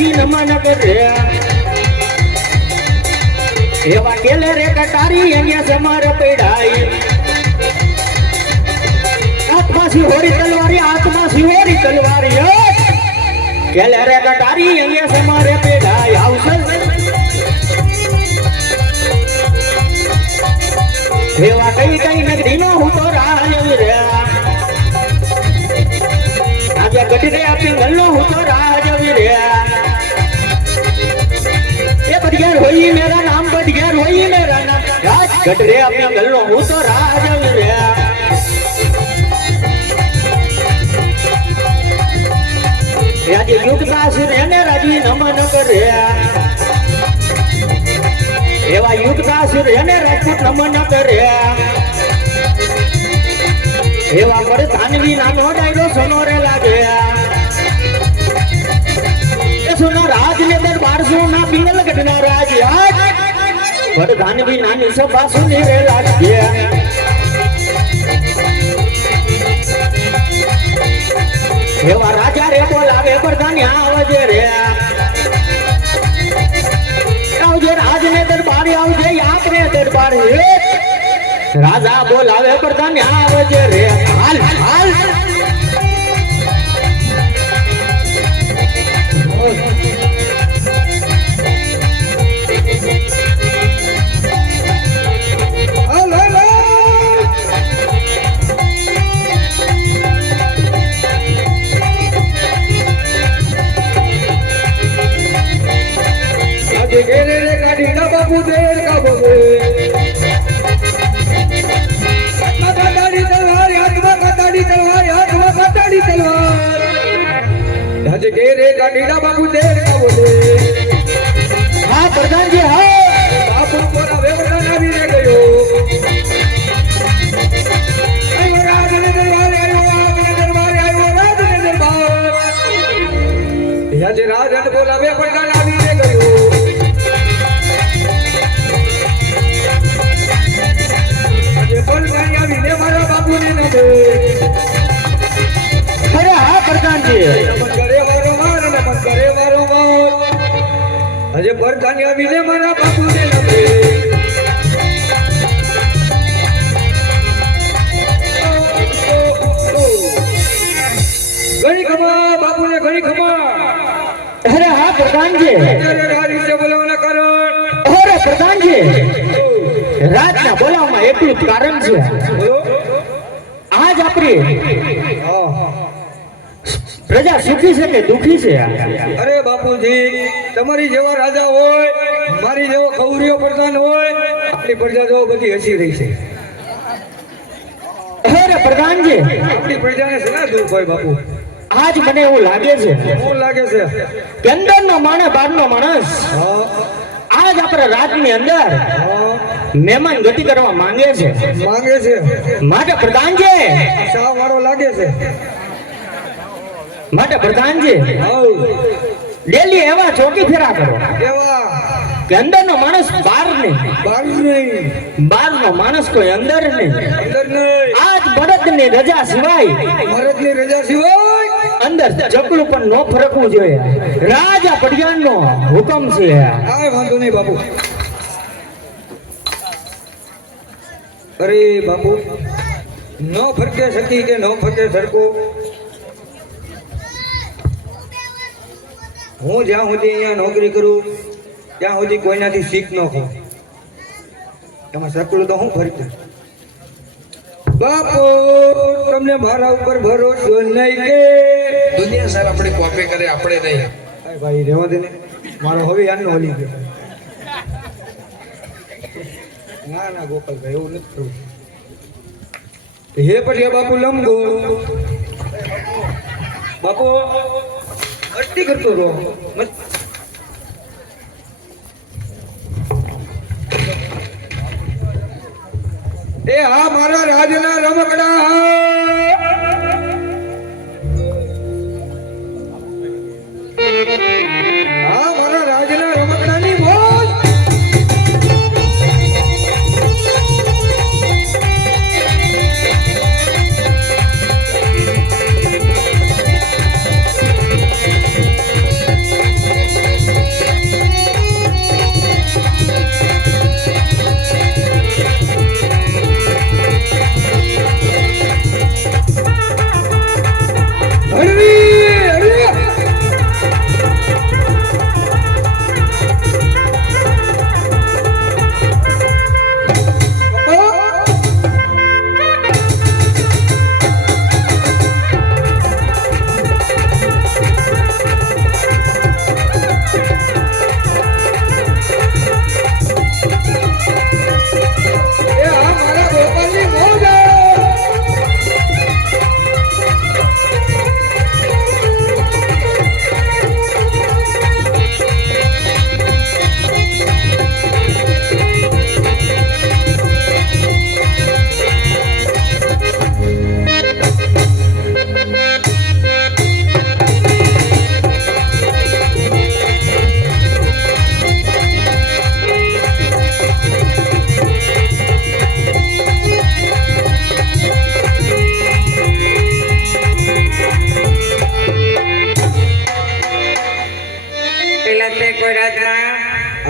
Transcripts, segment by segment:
રાજી નમન કરે એવા કેલે રે કટારી અહીંયા સમાર પેડાઈ હાથમાં સિહોરી તલવારી હાથમાં સિહોરી તલવારી કેલે રે કટારી અહીંયા સમારે પેડાઈ આવશે એવા કઈ કઈ નગરીનો હું તો રાજ રે આજે ગઢરે આપી ગલ્લો હું તો રાજ રે એ બઢિયાર હોઈ મેરા નામ બઢિયાર હોઈ મેરા નામ રાજ ગઢરે આપી ગલ્લો હું તો રાજ રે આજે યુગ દાસ એને રાજી નમન કરે એવા યુગ દાસ એને રાજપૂત નમન કરે એવા પર ધાનવી નાનો ડાયરો સોનો રે લાગે એ સોનો રાજ ને દરબાર સોના પિંગલ ગઢના રાજ પર ધાનવી નાની સભા સુની રે લાગે એવા રાજા રે બોલાવે પ્રધાન આવજે રે આવજે રાજ ને દરબાર આવજે આપણે દરબાર રાજા બોલાવે પ્રધાન આવજે રે હાલ હાલ बाबू देर का बोले कटाड़ी तलवार हाथ में कटाड़ी तलवार धज गेरे काटीला बाबू देर का बोले हाँ प्रधान जी हाँ बाबू कोना वेवड़ा ना भी रह गयो आयो राज ने दरबार आयो राज ने दरबार धज राजन बोलावे प्रधान ना भी रह गयो मारा बाबू ने नमो अरे हाँ प्रधान जी नमन करे मारो मार नमन करे मारो मार अजय प्रधान ने मारा बाबू ने नमो घड़ी खमा बाबू ने घड़ी खमा अरे हाँ प्रधान जी राजी से बोलवाना कारण अरे प्रधान जी रात ना बोलावવામાં એટલું કારણ છે આજ આપણી પ્રજા સુખી છે કે દુખી છે અરે બાપુજી તમારી જેવા રાજા હોય મારી જેવો કૌરિયો પ્રધાન હોય આપણી પ્રજા જો બધી હસી રહી છે અરે પ્રધાનજી આપણી પ્રજાને શેના દુઃખ હોય બાપુ આજ મને એવું લાગે છે શું લાગે છે કે અંદરનો માણસ બહારનો માણસ આજ આપણા રાજની અંદર મહેમાન ગતિ કરવા માંગે છે માટે પ્રધાનજી શા વાળો લાગે છે માટે પ્રધાનજી ડેલી એવા ચોકી ફેરા કરો એવા કે અંદરનો માણસ બહાર નહીં બહારનો માણસ કોઈ અંદર નહીં આજ ભરતની રજા સિવાય અંદર ચકલું પણ ન ફરકવું જોઈએ રાજા પડિયાનો હુકમ છે કાંઈ વાંધો નહીં બાપુ અરે બાપુ ન ફરકે સકી કે ન ફરકે સરકો હું જ્યાં સુધી અહીંયા નોકરી કરું ત્યાં સુધી કોઈનાથી શીખ ન ખાઉં એમાં સકલું તો હું ફરતું બાપુ તમને મારા ઉપર ભરોસો નહીં કે દુનિયા સાહેબ આપણે કોપી કરે આપણે નહીં ભાઈ રહેવા દે ને મારો હવે યાર હલી ગયો ના ના ગોપાલભાઈ એવું નથી થયું હે પછી બાપુ લંબો બાપુ અટકી કરતો રહો એ હા મારા રાજના રમકડા હા મારા રાજના રમકડાની મોજ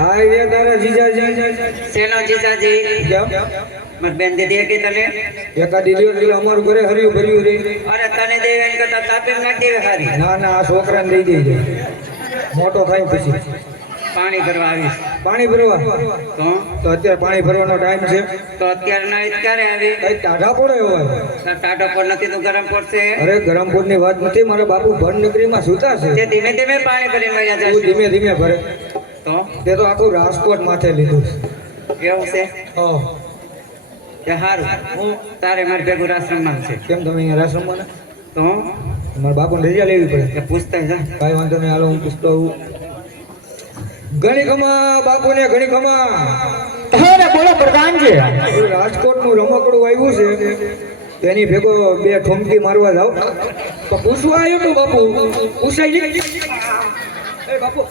હા એ તારા જીજાજી શેનો જીજાજી કેમ મારી બેન દીદી કે તને એકાદી દિવસ એટલે અમારું ઘરે હર્યું ભર્યું રે અરે તને દેવે એમ કરતા તાપી નાખી દેવે હારી ના ના આ છોકરાને દઈ દેજે મોટો થાય પછી પાણી ભરવા આવીશ પાણી ભરવા તો અત્યારે પાણી ભરવાનો ટાઈમ છે તો અત્યારે ના ક્યારે આવી કઈ ટાઢા પડે હોય ટાટો પર નથી તો ગરમ પડશે અરે ગરમપુરની વાત નથી મારા બાપુ ભણનગરીમાં સૂતા છે તે ધીમે ધીમે પાણી ભરીને વયા તું જશે ધીમે ધીમે ભરે તો તે તો આખું રાજકોટ માથે લીધું છે એવું છે હા કે હારું તારે મારે ભેગું રાશ્રમમાં છે કેમ તમે અહીંયા રાસ રમવાના તો મારા બાપુને રજા લેવી પડે કે પૂછતા જા કાંઈ વાંધો નહીં હાલો હું પૂછતો આવું ઘણી ખમા બાપુને ઘણી ખમા અરે બોલો પ્રધાનજી રાજકોટનું રમકડું આવ્યું છે તેની ભેગો બે ઠુમકી મારવા જાવ તો પૂછવા આવ્યો તો બાપુ પૂછાઈ ગઈ એ બાપુ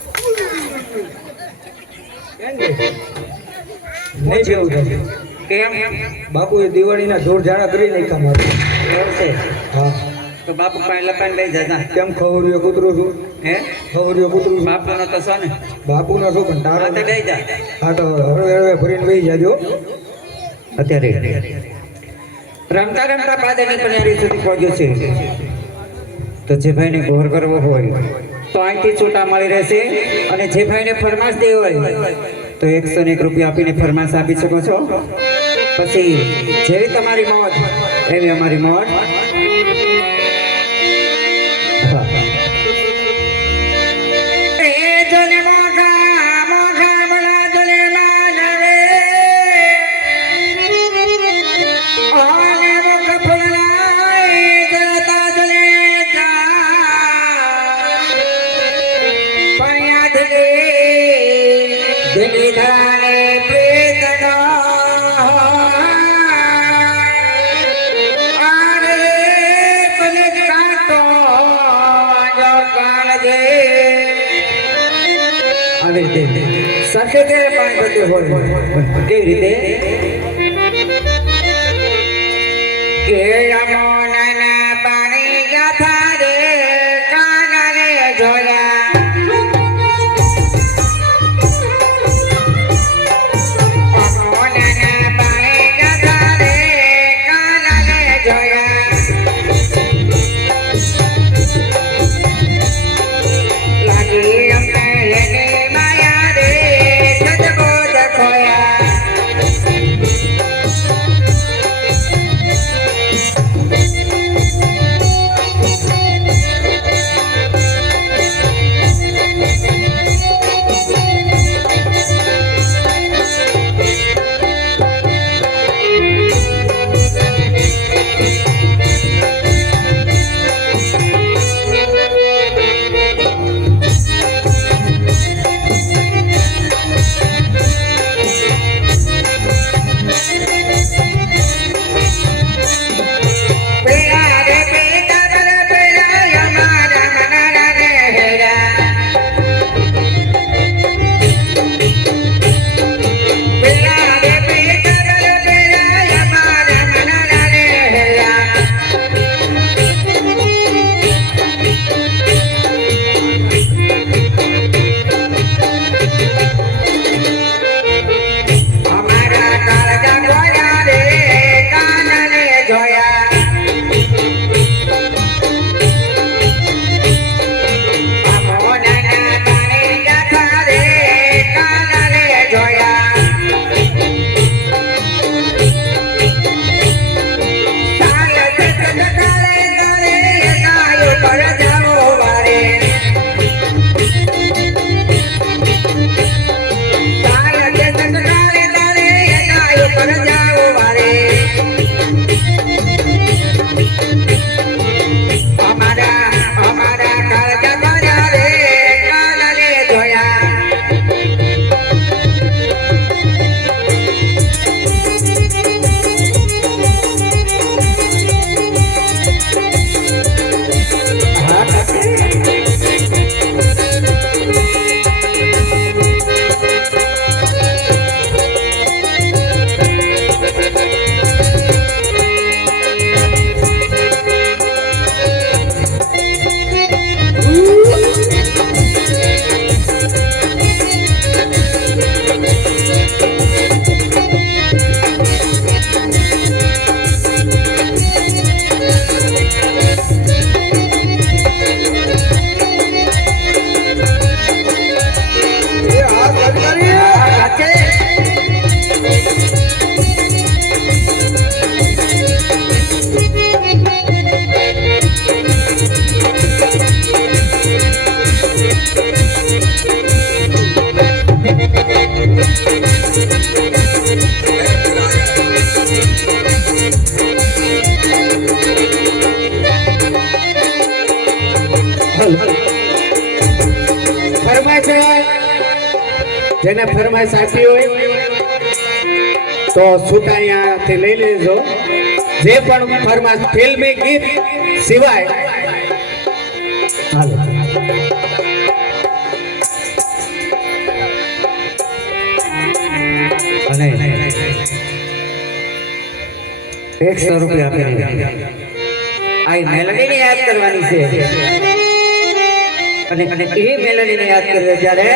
કેમ છે? નહીં જેવું થશે કેમ બાપુએ દિવાળીના જોર જાડા કરી નાખ્યા મારે એવું છે હા તો બાપુ પાણી લપાઈને લઈ જતા કેમ ખવરીઓ કૂતરું છું હે ખવરીઓ કૂતરું છું બાપુનો તો છો ને બાપુનો શું પણ તારો હા તો લઈ જા હા તો હળવે હળવે ફરીને વહી જાજો અત્યારે રમતા રમતા પાદરની પનેરી સુધી પહોંચ્યો છે તો જે ભાઈને ઘોર કરવો હોય તો અહીંથી છૂટા મળી રહેશે અને જે ભાઈને ફરમાશ દેવી હોય તો 101 રૂપિયા આપીને ફરમાશ આપી શકો છો પછી જેવી તમારી મોજ એવી અમારી મોજ આવી રીતે સરખે તે પાણી બધું હોય કેવી રીતે કે અમોના પાણી ગાથા રે કાનને જોયા અમોના પાણી ગાથા રે કાનને જોયા લાગી અમને એની માયા રે સદબો દખોયા જેને ફરમાઈશ આપી હોય તો છૂટા અહીંયાથી લઈ લેજો. જે પણ ફરમાઈશ ફિલ્મી ગીત સિવાય હાલો. અને 100 રૂપિયા આપીને આ મેલડીને યાદ કરવાની છે. અને એ મેલડીને યાદ કરે ત્યારે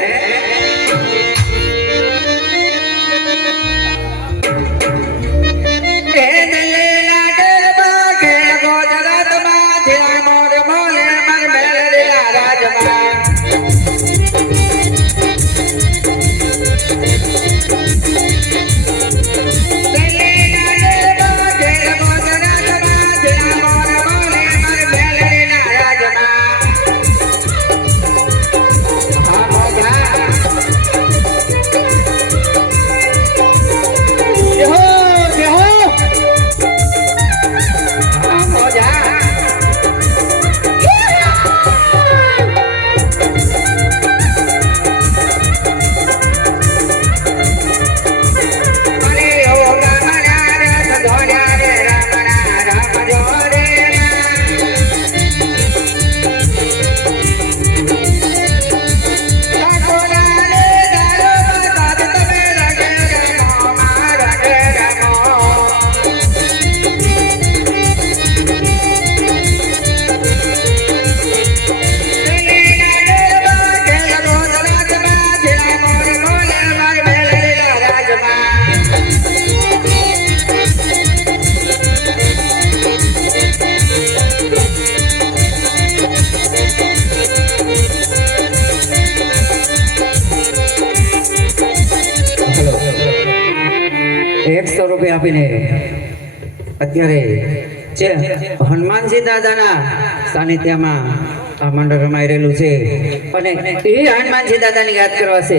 આપીને અત્યારે જે હનુમાનજી દાદાના સાનિધ્યમાં આ મંડળ રમાઈ રહેલું છે અને એ હનુમાનજી દાદાને યાદ કરવા છે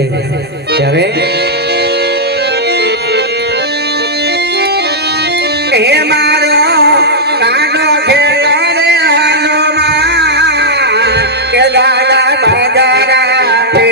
ત્યારે હે મારો કાનો ખેલો રે હનુમાન કે દાદા બાજારા રે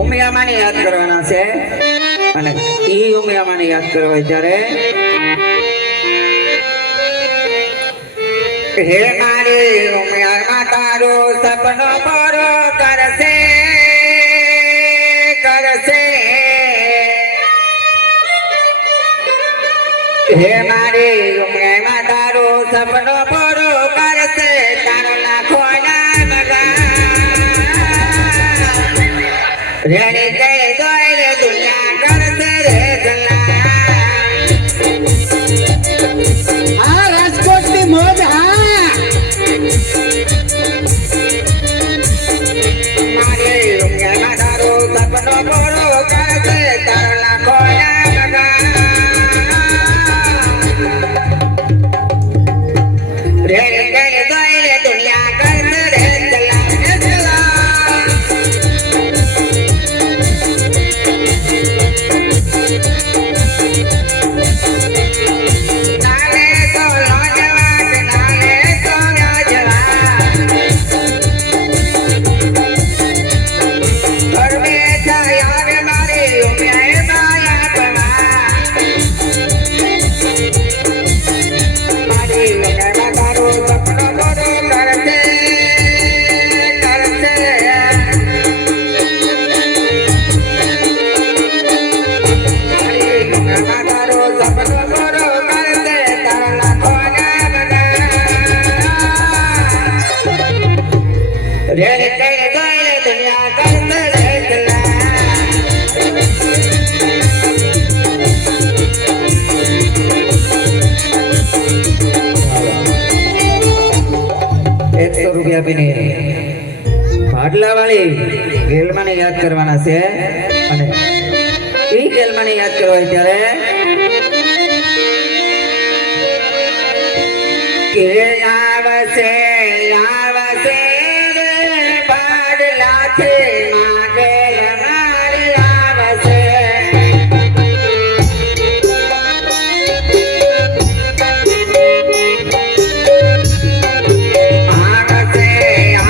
ઉમિયામાને યાદ કરવાના છે અને ઈ ઉમિયામાને યાદ કરવા ત્યારે હે મારી ઉમિયામાં તારો સપનો પૂરો કરશે કરશે હે મારી ઉમિયામાં તારો સપનો પૂરો કરશે તારો લાખો નામ રેડી કઈ દોય દુનિયા કરશે રે જલા આ રાજકોટની મોજ હા મારે ઊંઘના તારો સપનો પૂરો કરશે તારો લાખો નામ રેડી કઈ દોય દુનિયા કરશે રે જલા નાલે તો નોજવાન નાલે તો નોજવાન ઘર में छाया मारी उम्याए माया पवा मारी उम्याए तारो सपनो पूरो करते करते मारी उम्याए तारो सपनो पूरो करते तारा लाखो नाम रे कई गए दुनिया करते रे चला ₹100 આપીને ભાડલા વાળી ગેલમાને યાદ કરવાના છે અને એ ગેલમાને યાદ કરવા ત્યારે કે આવશે રે ભાડલાથી માગે મારી આવશે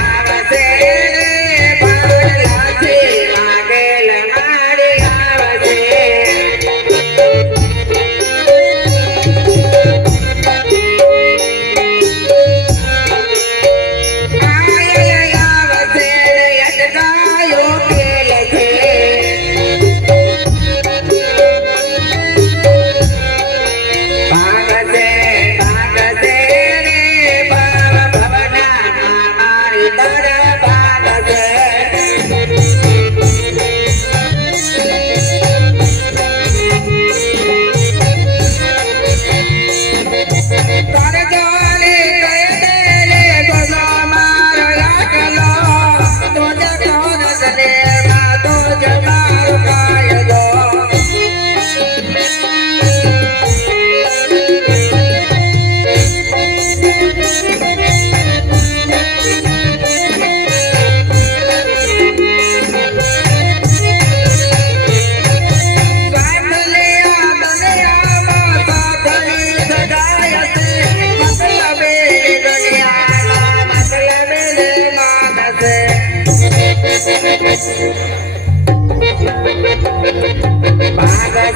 આવશે રે ભાડલાથી માગે મારી આવશે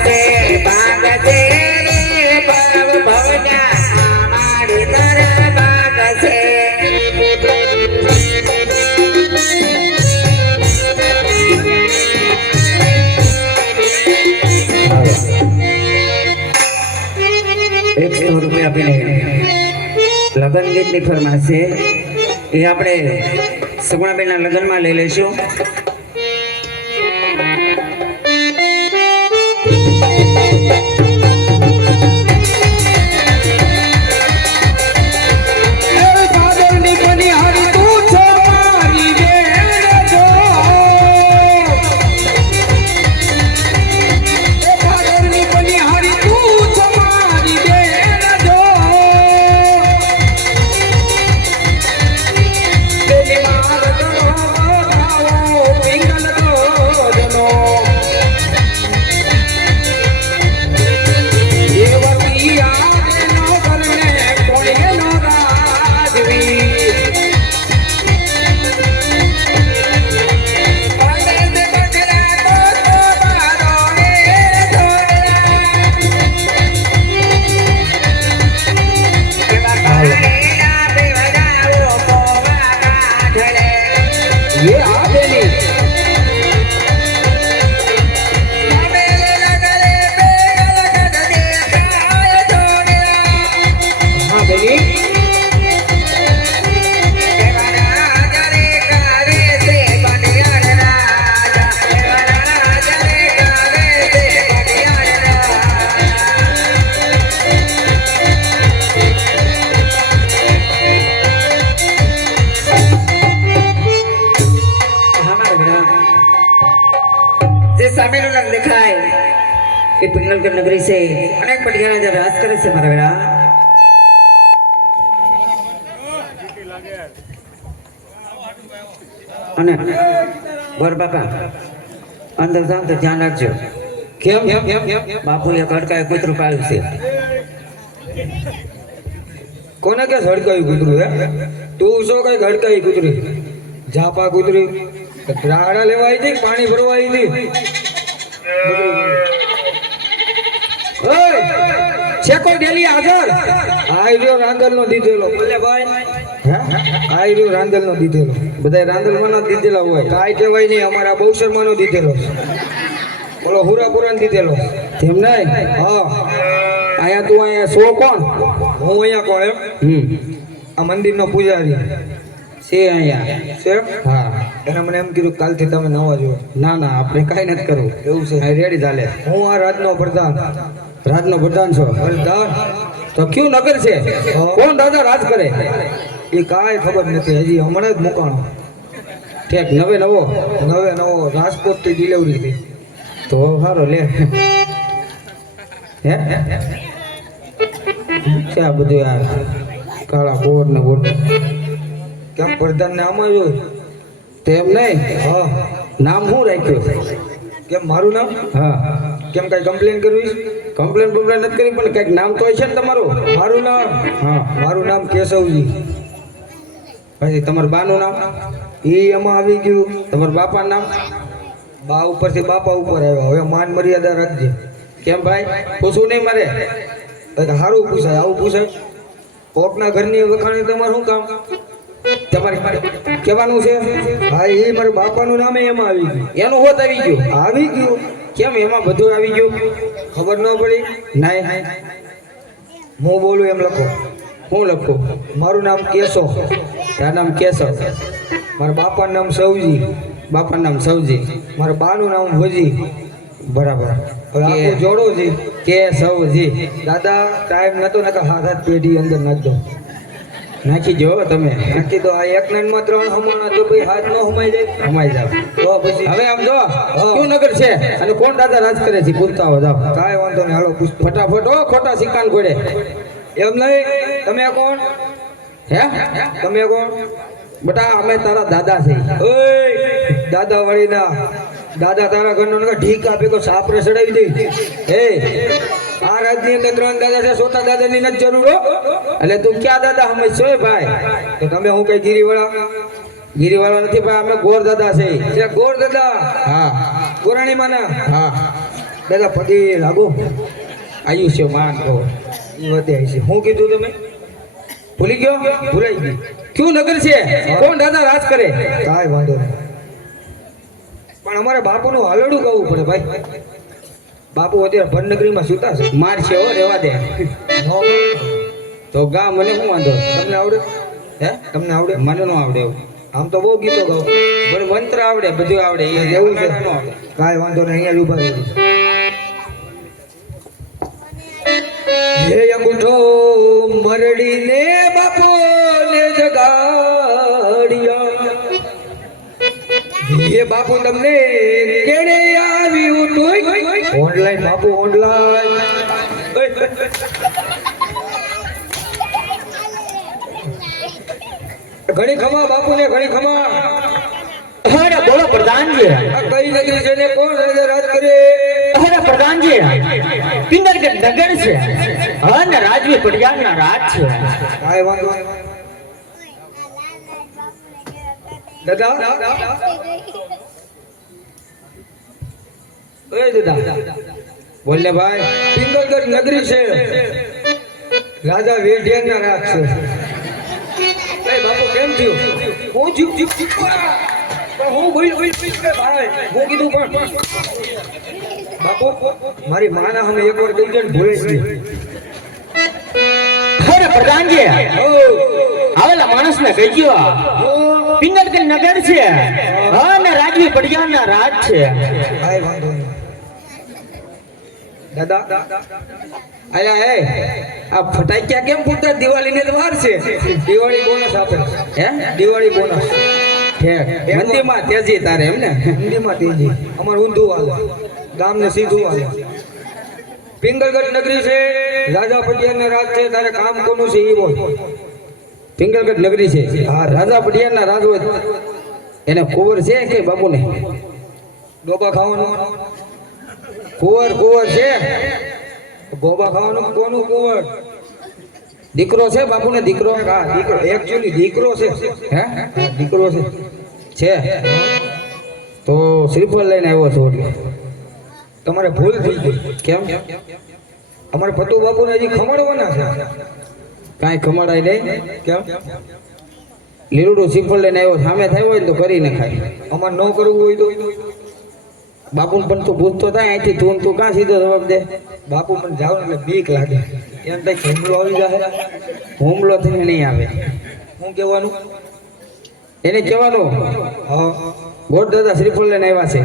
ભાગશે રે ભવ ભવના મારી તારા ભાગશે ₹100 આપીને લગ્ન ગીતની ફરમાશ છે એ આપણે સગુણાબેનના લગ્નમાં લઈ લઈશું પટિયા રાજા રાજ કરે છે મારા વેળા. અને ગોર બાપા અંદર જાવ તો ધ્યાન રાખજો. કેમ બાપુએ કડકાએ કૂતરું પાળ્યું છે. કોને કે હડકાયું કૂતરું હે? તું શું કઈ હડકાઈ કૂતરી? ઝાપા કૂતરી રાડા લેવા આવી હતી, પાણી ભરવા આવી હતી. ઓય, છેકો ડેલી હાજર. આઈ રહ્યો રાંદલ નો દીધેલો. બોલે ભાઈ, હે આઈ રહ્યો રાંદલ નો દીધેલો. બધા રાંદલમાં દીધેલા હોય. કાંઈ કહેવાય નહીં, અમારા બહુસરમાં નો દીધેલો. બોલો હુરાપુરા દીધેલો. તેમ નહીં. હા, આયા તું આયા સો કોણ? હું અહીંયા કોણ એમ? આ મંદિરનો પૂજારી છે અહીંયા. છે. હા. એને મને એમ કીધું કાલથી તમે નવા જો. ના ના આપણે કાંઈ નથી કરવું. એવું છે. આ રેડી ચાલે. હું આ રાજનો પ્રધાન. રાજનો પ્રધાન છો પ્રધાન તો કયું નગર છે? કોણ રાજા રાજ કરે? એ કાંઈ ખબર નથી, હજી હમણાં જ મુકાણો. ઠેક નવે નવો. નવે નવો રાજકોટ થી ડિલિવરી થઈ. તો સારો લે. હે ક્યાં બધું આ કાળા કોટ ને બોટ કેમ પ્રધાન ને આમાં જ હોય? તેમ નહીં. હા. નામ શું રાખ્યું? કેમ મારું નામ? હા. કેમ કઈ કમ્પ્લેન કરવી? કમ્પ્લેન બમ્પ્લેન નથી કરી પણ કંઈક નામ તો હોય છે ને તમારું? મારું નામ? હા. મારું નામ કેશવજી. પછી તમારા બાનું નામ? એ એમાં આવી ગયું. તમારા બાપાનું નામ? બા ઉપરથી બાપા ઉપર આવ્યા. હવે માન મર્યાદા રાખજે. કેમ ભાઈ પૂછવું નહીં મારે? કંઈક સારું પૂછાય, આવું પૂછાય? કોકના ઘરની વખાણી તમારું શું કામ? તમારે કહેવાનું છે? હા, એ મારા બાપાનું નામે એમાં આવી ગયું. એનું હોત આવી ગયું. આવી ગયું. કેમ એમાં બધું આવી ગયું? ખબર ન પડી? નહીં. હું બોલું એમ લખો. હું લખું? મારું નામ કેશવ. તારું નામ કેશવ. મારા બાપાનું નામ સવજી. બાપાનું નામ સવજી. મારા બાનું નામ વજી. બરાબર. હવે આખું જોડો છે. કેશવજી. દાદા ટાઈમ નતો ને હાથ હાથ પેઢી અંદર નાખી દો. નાખી જો તમે. નાખી દો. આ એક નાઈનમાં 3 હમણાં તો ભાઈ હાથ ન હમાઈ જાય. અમાઈ જાવ. તો પછી હવે આમ જો કયું નગર છે અને કોણ દાદા રાજ કરે છે પૂછતા હો જાવ. કાંઈ વાંધો નહીં, હાલો પૂછતો. ફટાફટ ઓ ખોટા સિક્કાન ઘોડે. એમ નહીં, તમે કોણ? હે તમે કોણ? બટા અમે તારા દાદા છે. ઓય દાદા વાળી ના. દાદા તારા ઘરનો નકર ઢીકા ભેગો સાપરે ચડાવી દે. હે આ રાજની અંદર 3 દાદા છે, ચોથા દાદાની નથી જરૂર હો. એટલે તું ક્યાં દાદા સમજશો ભાઈ? તો તમે હું કઈ ગીરીવાળા? ગીરીવાળા નથી ભાઈ, અમે ગોર દાદા છે. છે ગોર દાદા? હા ગોરાણી માના? હા. દાદા પગે લાગો. આયુષ્યમાન કહો. ઈ વધે છે. હું કીધું તમે? ભૂલી ગયો? ભૂલાઈ ગઈ. કયું નગર છે? કોણ દાદા રાજ કરે? કાંઈ વાંધો નહીં, પણ અમારે બાપુનું હાલડું ગાવું પડે ભાઈ. બાપુ અત્યારે ભનનગરીમાં સૂતા છે. માર છે હો, રેવા દે. નો. તો ગા મને શું વાંધો? તમને આવડે? હે તમને આવડે? મને ન આવડે એવું. આમ તો બહુ ગીતો ગાવ. મને મંત્ર આવડે, બધું આવડે. એ એવું છે? ન આવડે. કાંઈ વાંધો નહીં, અહીંયા જ ઉભા રહી. હે અંગૂઠો મરડીને બાપો ને જગાડ્યા. હે બાપુ તમને કેણે આવ્યું તોય? ઓનલાઈન બાપુ, ઓનલાઈન. ઘણી ખમા બાપુ ને, ઘણી ખમા. અરે બોલો પ્રધાનજી. આ કઈ નગરી છે ને કોણ રાજા રાજ કરે? અરે પ્રધાનજી, પિંગરગઢ નગર છે અને રાજવી પડિયારના રાજ છે. કાંઈ વાંધો નહીં. દાદા ઓય દાદા, બોલ ને ભાઈ. પિંગલગઢ નગરી છે, રાજા વેઢિયાના રાજ છે. એ બાપુ કેમ થયું? હું જીવ જીવ જીવ પણ હું બોલ બોલ ભાઈ, હું કીધું પણ બાપુ મારી માના અમે એકવાર કહી દે ભૂલે જ નહીં. અરે પ્રધાનજી, આવેલા માણસને કહી ગયો પિંગલગઢ નગર છે અને રાજવી પડિયારના રાજ છે. કાંઈ વાંધો નહીં. દાદા આયા હે આ ફટાક્યા કેમ ફૂટતા? દિવાળીને વાર છે. દિવાળી બોનસ આપે. હે દિવાળી બોનસ મંદિરમાં તેજી તારે એમ ને? હિન્દીમાં તેજી. અમાર ઊંધું હાલે, ગામને સીધું હાલે. પિંગલગઢ નગરી છે, રાજા પટિયાના રાજ છે, તારે કામ કોનું છે એ બોલ. પિંગલગઢ નગરી છે. હા, રાજા પટિયાના રાજ હોય એને કુંવર છે કે બાપુને? ડોબા ખાવાનું કુંવર છે. ગોબા ખાવાનું કોનું કુંવર? દીકરો છે બાપુને? દીકરો? હા દીકરો, એકચ્યુઅલી દીકરો છે. હે? હા, દીકરો છે. છે તો શ્રીફળ લઈને આવ્યો છો એટલે. તમારે ભૂલ થઈ ગઈ. કેમ? અમારે ફતુ બાપુને હજી ખમણવાના છે. કાંઈ ખમડાય નહીં. કેમ? લીલુડું શ્રીફળ લઈને આવ્યો, સામે થયું હોય ને તો કરીને ખાય. અમારે ન કરવું હોય તો બાપુને પણ તું પૂછતો થાય અહીંથી તું કાં સીધો જવાબ દે? બાપુ મને જાવ ને એટલે બીક લાગે. એમ થાય હુમલો આવી જાય. હુમલો થઈને નહીં આવે. શું કહેવાનું? એને કહેવાનું હા ગોડ દાદા શ્રીફળ લઈને આવ્યા છે.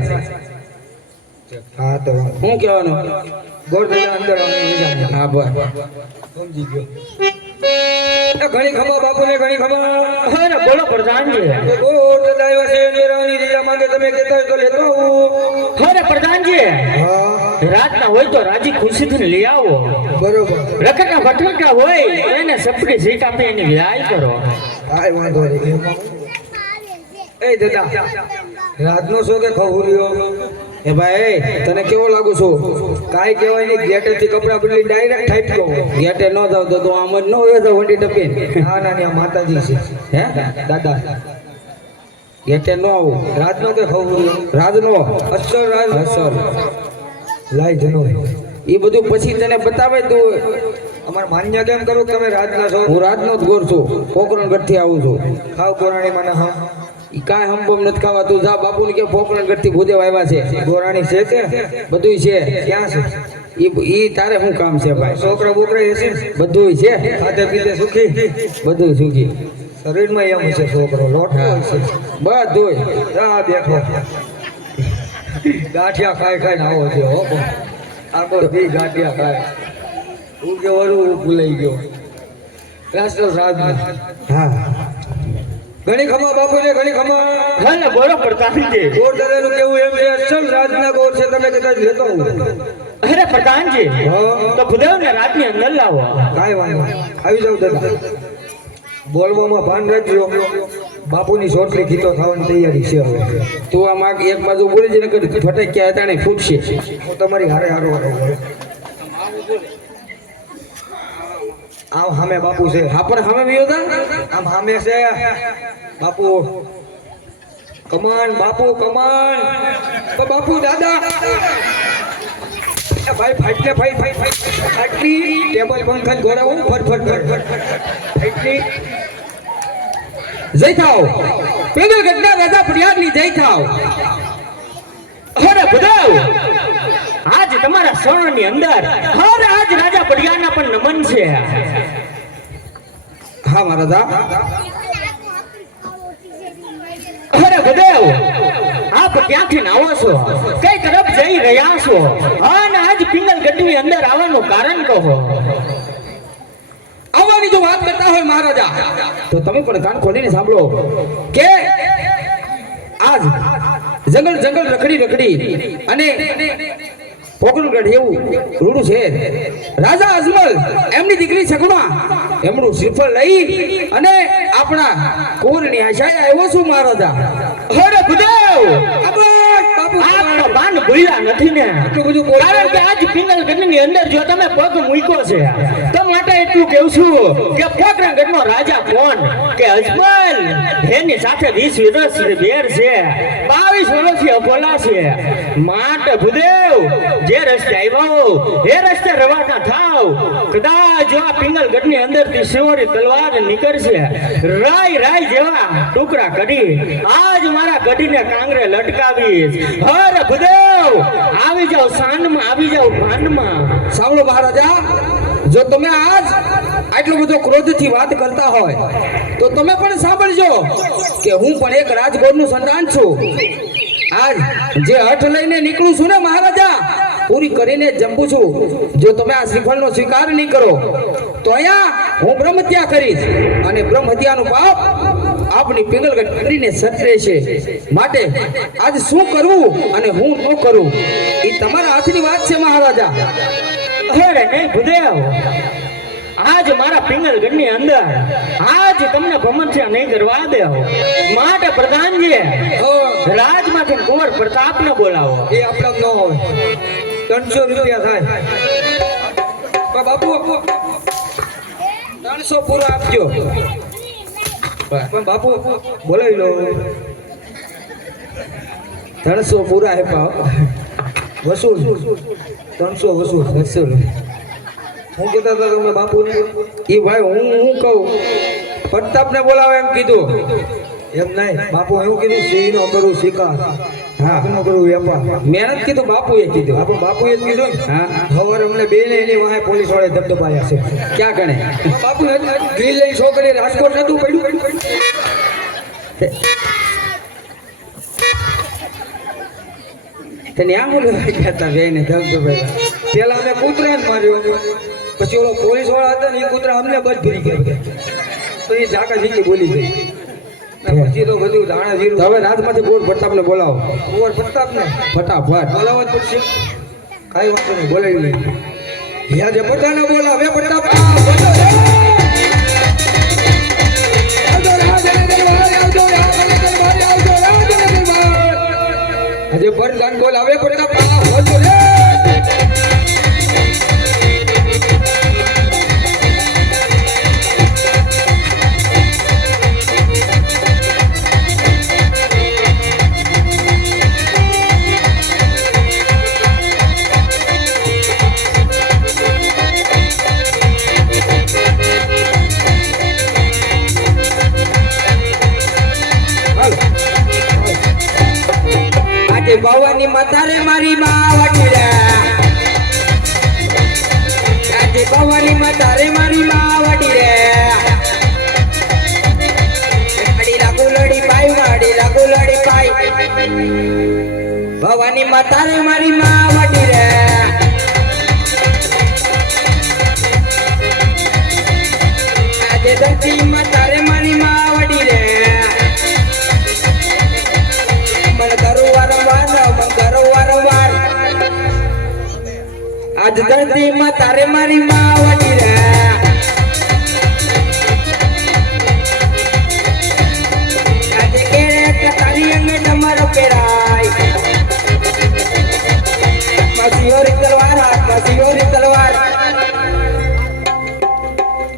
હા તો શું કહેવાનું? ગોળ દાદા અંદર આવે. હા બસ. સમજી ગયો. ઘણી ખમા બાપુને ઘણી ખમા. અરે બોલો પ્રધાનજી. ગોળ દાદા આવ્યા છે, નિરાવની રજા માંગે, તમે કહેતા હોય તો લેતો આવું. અરે પ્રધાનજી, હા રાતના હોય તો રાજી ખુશીથી લઈ આવો. બરોબર. રખડતા ભટકતા હોય એને સપડી સીટ આપી એની વિદાય કરો. કાંઈ વાંધો નહીં. એ દાદા રાતનો શો કે ખવર્યો? એ ભાઈ તને કેવો લાગુ છું? કાંઈ કહેવાય નહીં. ગેટેથી કપડાં બદલી ડાયરેક્ટ થાઈટ ગયો. ગેટે ન જાવ તો તું આમ જ ન હોય તો વંડી ટપીને. ના ના આ માતાજી છે. હે? દાદા ગેટે ન આવું. રાતનો કે ખવર્યો? રાજનો અસર રાત અસર લાઈ જનો. એ બધું પછી તને બતાવે તું. અમારે માન્ય કેમ કરું કે તમે રાતના છો? હું રાજનો જ ગોર છું, પોકરણગઢ થી આવું છું. ખાવ ગોરાણી મને હા. ઈ કાંઈ હંબમ નથી ખાવા. તું જા બાપુને કે પોકરણગઢ થી ભૂદેવ આવ્યા છે. ગોરાણી છે કે બધુંય છે. ક્યાં છે? ઈ તારે શું કામ છે ભાઈ? છોકરા બોકરા એ છે? બધુંય છે. ખાધે પીધે સુખી? બધું સુખી. શરીરમાં એમ છે છોકરો લોટો હોય છે. બધુંય. જા બેઠો ગાંઠિયા ખાઈને આવો છે. હો આખો દી ગાંઠિયા ખાય. હું કે વરું ભૂલાઈ ગયો. રાષ્ટ્ર સાહેબ હા ઘણી ખમા બાપુને ઘણી ખમા. હલે બોલો પ્રધાનજી. ગોર દાદાનું કેવું એમ છે, અસલ રાજના ગોર છે, તમે કદાચ લેતો હું. અરે પ્રધાનજી, હા તો ભૂદેવને રાતની અંદર લાવો. કાંઈ વાંધો નહીં. આવી જાવ દાદા. બોલવામાં ભાન રાખજો. બાપુની ચોટલી ગીતો થવાની તૈયારી છે હવે. તું આમ એક બાજુ બોલી જઈને ફટક્યા હતા ને ફૂટશે. હું તમારી હારે હારો આમ સામે બાપુ છે. હા પણ હવે વિયો તા આમ સામે છે બાપુ. કમાન બાપુ કમાન. તો બાપુ દાદા એ ભાઈ ફાટલે ફાટલી ટેબલ પંખા ઘોડા હું ફટ ફાટલી. જય થાવ પિંગલગઢના રાજા પટિયાની જય થાવ. અરે ભૂદેવ, આજ તમારા શરણની અંદર હર આજ રાજા પડિયાના પણ નમન છે. હા મહારાજા. અરે ભૂદેવ, આપ ક્યાંથી આવો છો? કઈ તરફ જઈ રહ્યા છો? અને આજ પિંગલગઢની અંદર આવવાનું કારણ કહો. આવવાની જો વાત કરતા હોય મહારાજા તો તમે પણ કાન ખોલીને સાંભળો કે આજ જંગલ રખડી અને પોકરણગઢ એવું રૂડું છે. રાજા અજમલ એમની દીકરી સગુણા એમનું શ્રીફળ લઈ અને આપણા કુંવરની આશાએ આવ્યો છું મહારાજા. અરે ભૂદેવ, બાપુ આપ તો બાન ભૂલ્યા નથી ને? કારણ કે આજ પિંગલગઢની અંદર જો તમે પગ મૂક્યો છે તો માટે એટલું કહું છું કે પોકરણગઢનો રાજા કોણ કે અજમલ એની સાથે 20 વર્ષની બેર છે, 22 વર્ષથી અપોલા છે. માટે ભૂદેવ જે રસ્તે આવ્યો એ રસ્તે રવાના થાવ. કદાચ જો આ પિંગલગઢની અંદરથી શિવરી તલવાર નીકળશે, રાય જેવા ટુકડા કરી આજ મારા ગઢીને કાંગરે લટકાવીશ. અરે ભૂદેવ, આવી જાવ સાંજમાં, આવી જાવ ભાનમાં. સાંભળો મહારાજા, જો તમે આજ આટલો બધો ક્રોધથી વાત કરતા હોય તો તમે પણ સાંભળજો કે હું પણ એક રાજગોરનું સંતાન છું. આજ જે હઠ લઈને નીકળું છું ને મહારાજા, પૂરી કરીને જંપું છું. જો તમે આ શ્રીફળનો સ્વીકાર નહીં કરો તો અહીંયા હું બ્રહ્મ હત્યા કરીશ અને બ્રહ્મ હત્યાનું પાપ આપની પિંગલગઢ કરીને સત્રે છે. માટે આજ શું કરવું અને હું ન કરું એ તમારા હાથની વાત છે મહારાજા. અરે નહીં ભૂદેવ, આજ મારા પિંગલગઢની અંદર આજ તમને ભમણસ્યા નહીં કરવા દે માટે પ્રધાનજી રાજમાંથી કુંવર પ્રતાપને બોલાવો. એ આપણા ન હોય. 300 રૂપિયા થાય. પણ બાપુ 300 પૂરા આપજો. પણ બાપુ બોલાવી લો. 300 પૂરા હે પાવ. વસૂલ 300 વસૂલ. હું કહેતા હતા તમે બાપુ એ ભાઈ હું કહું પ્રતાપને બોલાવે એમ કીધું. એમ નહીં બાપુ એવું કીધું સિંહ નો કરું શિકાર, હા નો કરું વેપાર. મહેનત કીધું બાપુએ કીધું. આપણે બાપુએ જ કીધું ને. હા સવારે અમને બે ને એની વાહે પોલીસ વાળે ધબધબાયા છે. ક્યાં ગણે બાપુ ગ્રીલ લઈ છોકરી રાજકોટ નતું પડ્યું. તને આ બોલો કહેતા બેને ધબધબાયા. પેલા અમે કૂતરાને માર્યો, પછી ઓલો પોલીસ વાળા હતા ને એ કૂતરા અમને બચ ફરી ગયા. તો એ ઝાકા ઝીકી બોલી ગઈ. પછી તો બધું જાણા જીરું. હવે રાજમાંથી કુંવર પ્રતાપને બોલાવો. કુંવર પ્રતાપને ફટાફટ બોલાવો જ પડશે. કાંઈ વાંધો નહીં, બોલાવી લઈ. યાદ બધાને બોલાવે પ્રતાપ. આજે પ્રધાન બોલાવે પ્રતાપ. ભવાની મતારે મારી માવડી રે. આજે ભવાની મતારે મારી માવડી રે. માડી લાગુ લડી પાઈ, માડી લાગુ લડી પાઈ. ભવાની મતારે મારી માવડી રે. આજે ધરતી મતારે મારી માવડી રે. આજ ધરતી માં તારે મારી માવડી રે. આજે કેરે તારી અંગે તમારો પેરાય. મસીહોરી તલવાર, મસીહોરી તલવાર.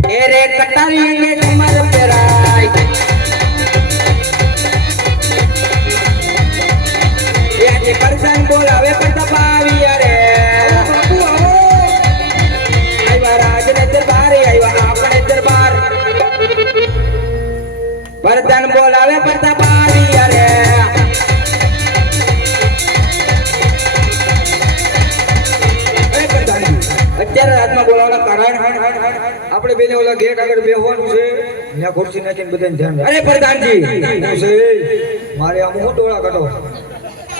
કેરે કટારી અંગે તમારો પેરાય. આજે કરશન બોલાવે પ્રતાપ આવી રે. પ્રધાન બોલાવે પ્રતાપ આવી રે. અત્યારે રાતમાં બોલાવવાના કારણ આપણે બેને ઓલા ગેટ આગળ બેહવાનું છે. ત્યાં ખુરશી નાખીને બધાને ધ્યાન રાખે. અરે પ્રધાનજી મારે આમ હું ડોળા કાઢો.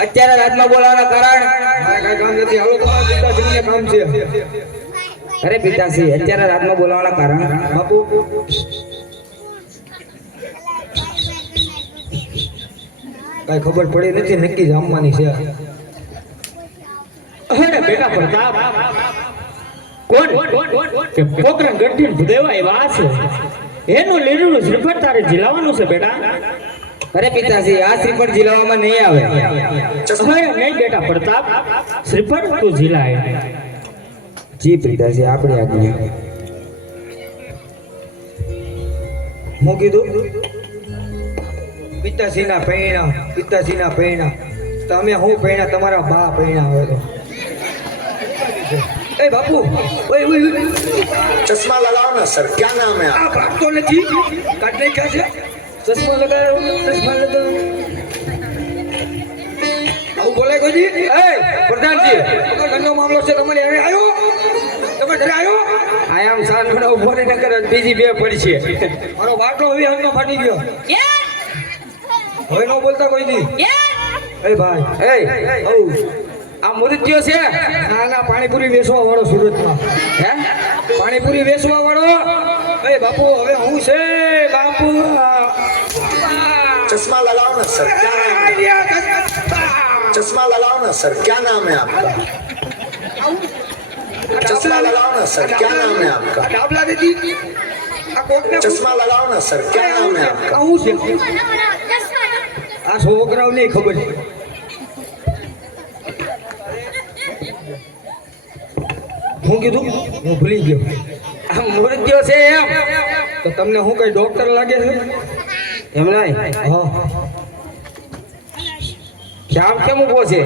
અત્યારે રાતમાં બોલાવવાના કારણ મારે કઈ કામ નથી. હાલો તમારા પિતાશ્રીને કામ છે. અરે પિતાશ્રી અત્યારે રાતમાં બોલાવવાના કારણ બાપુ કઈ ખબર પડી નથી. નક્કી જામવાની છે. અરે બેટા પ્રતાપ, કોણ કે પોકરણ ગઢથી ભૂદેવા એવા છે. એનું લીલું શ્રીફળ તારે જીલાવાનું છે બેટા. અરે પિતાશ્રી આ શ્રીફળ જીલાવામાં નહીં આવે. અરે નહીં બેટા પ્રતાપ, શ્રીફળ તું જીલાય. જી પિતાશ્રી આપણી આજ્ઞા. હું કીધું પિતાશ્રીના પૈણા તમે હું પૈણા તમારા બા પૈણા હોય તો. એ બાપુ ઓય चश्मा लगाओ ना सर, क्या नाम है આ आपका? ભાગતો નથી. કાઢ નાખ્યા છે. ચશ્મા લગાવ્યો. આવું બોલાય કોઈ? એ પ્રધાનજી ઘરનો મામલો છે. તમારે હવે આવ્યો? તમે ઘરે આવ્યો? આમ સાનો ઉભો ને નકર બીજી બે પડી છે. મારો બાટલો હવે હાથનો ફાટી ગયો. હવે ન બોલતા કોઈ દી. એ ભાઈ આ મૃત્યુ છે. ના ના પાણીપુરી વેચવા વાળો સુરતમાં. હે પાણીપુરી વેચવા વાળો. એ બાપુ હવે હું છે બાપુ. चश्मा लगाओ ना सर, क्या नाम है? चश्मा लगाओ ना सर, क्या नाम है आपका? चश्मा लगाओ ना सर क्या नाम है आपका ડાબલા દીદી આ કોકને चश्मा लगाओ ना सर क्या नाम है आपका આવું છે આ છોકરાઓ નહીં ખબર હું કીધું હું ભૂલી ગયો આ મુર્ગો છે એમ તો તમને હું કઈ ડોક્ટર લાગે છે એમ નહીં હા શ્યામ કેમ ઉભો છે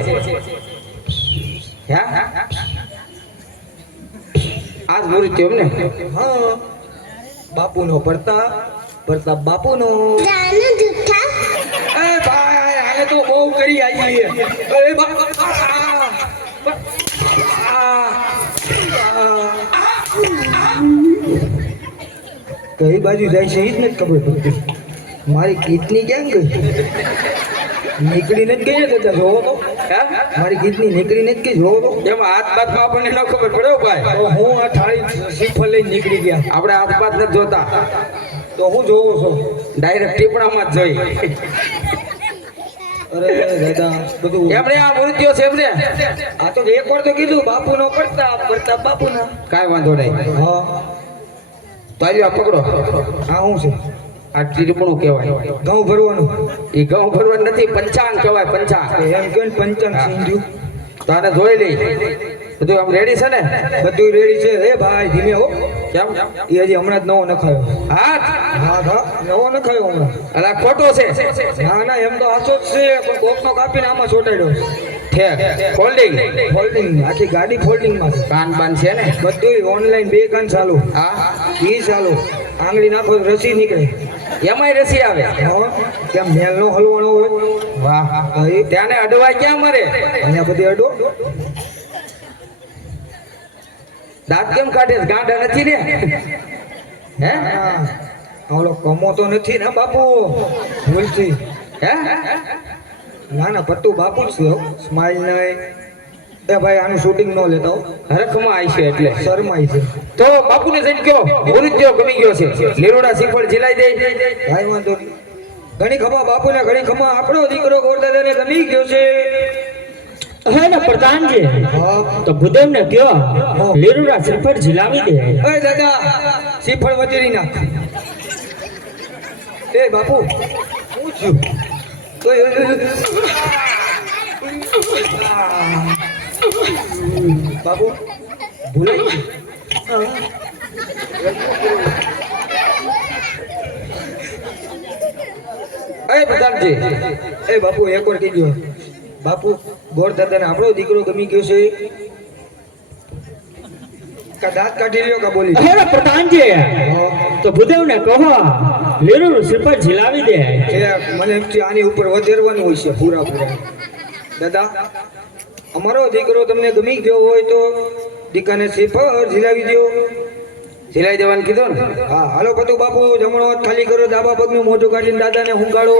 હે આજ મુર્ગો એમ ને હા બાપુનો પ્રતાપ બાપુનો એ ભાઈ આને તો બહુ કરી આવી છે એ કઈ બાજુ જાય છે એ જ નથી ખબર પડતી મારી કિડની ક્યાં ગઈ નીકળીને જ ગઈ ને તો જોવો તો હે મારી કિડની નીકળીને જ ગઈ જોવો તો એમાં હાથ બાથમાં આપણને ન ખબર પડે હો ભાઈ તો હું આ થાળી શ્રીફળ લઈને નીકળી ગયા આપણે હાથ બાથ નથી જોતા તો હું જોવો છો ડાયરેક્ટ ટીપણામાં જ જોઈ અરે દાદા બધું એમણે આ મુર્ગો છે એમને આ તો એક વાર તો કીધું બાપુનો પ્રતાપ બાપુના કાંઈ વાંધો નહીં હા તો આ પકડો આ શું છે આ ટીપણું કહેવાય ઘઉં ભરવાનું એ ઘઉં ભરવાનું નથી પંચાંગ કહેવાય પંચાંગ એમ કે પંચાંગ સિંધુ તો આને જોઈ લઈ બધું આમ રેડી છે ને બધું રેડી છે હે ભાઈ ધીમે હો કેમ એ હજી હમણાં જ નવો નખાયો હાથ હા હા નવો નખાયો હમણાં અલા ખોટો છે ના ના એમ તો આછો જ છે પણ કોકનો કાપીને આમાં ચોટાડ્યો ઠેક ફોલ્ડિંગ ફોલ્ડિંગ આખી ગાડી ફોલ્ડિંગમાં છે કાન બાન છે ને બધું ઓનલાઈન બે કાન ચાલુ હા ઈ ચાલુ આંગળી નાખો તો રસી નીકળે એમાંય રસી આવે હા કેમ મેલનો હલવાનો હોય વાહ હા, એ ત્યાંને અડવાય ક્યાં મરે અહીંયા બધી અડો દાંત કેમ કાઢે છે? ગાંડા નથી ને હે હા ઓલો કમો તો નથી ને બાપુ ભૂલથી હે ના ના પત્તુ બાપુ જ છે હો. સ્માઈલ નહીં એ ભાઈ આનું શૂટિંગ ન લેતા હો. હરખમાં આવી છે એટલે શરમાઈ છે તો બાપુને જઈને કયો મુર્ગો ગમી ગયો છે લીરોડા શ્રીફળ જીલાઈ દે ભાઈ વાંધો નહીં. ઘણી ખમા બાપુને ઘણી ખમા આપણો દીકરો ગોરદાદાને ગમી ગયો છે હે ને પ્રધાનજી હા તો ભૂદેવ ને કયો લીરુડા શ્રીફળ ઝીલાવી દે એ દાદા શ્રીફળ વચેરી નાખ એ બાપુ શું થયું ઓય, ઓય, ઓય. બાપુ ભૂલાઈ ગયું. એ પ્રધાનજી એ બાપુ એક વાર કીધું બાપુ ગોરદાદાને આપણો દીકરો ગમી ગયો છે કા દાંત કાઢી રહ્યો કા બોલી હે ને પ્રધાનજી તો ભૂદેવ ને કહો લીરુડું શ્રીફળ ઝીલાવી દે મને એમ છે આની ઉપર વધારવાનું હોય છે પૂરા દાદા અમારો દીકરો તમને ગમી ગયો હોય તો દીકાને શ્રીફળ ઝીલાવી દો જીલાઈ દેવાનું કીધું ને હા હાલો પતુ બાપુ જમણો હાથ ખાલી કરો ડાબા પગનું મોઢું કાઢીને દાદાને હુંગાડો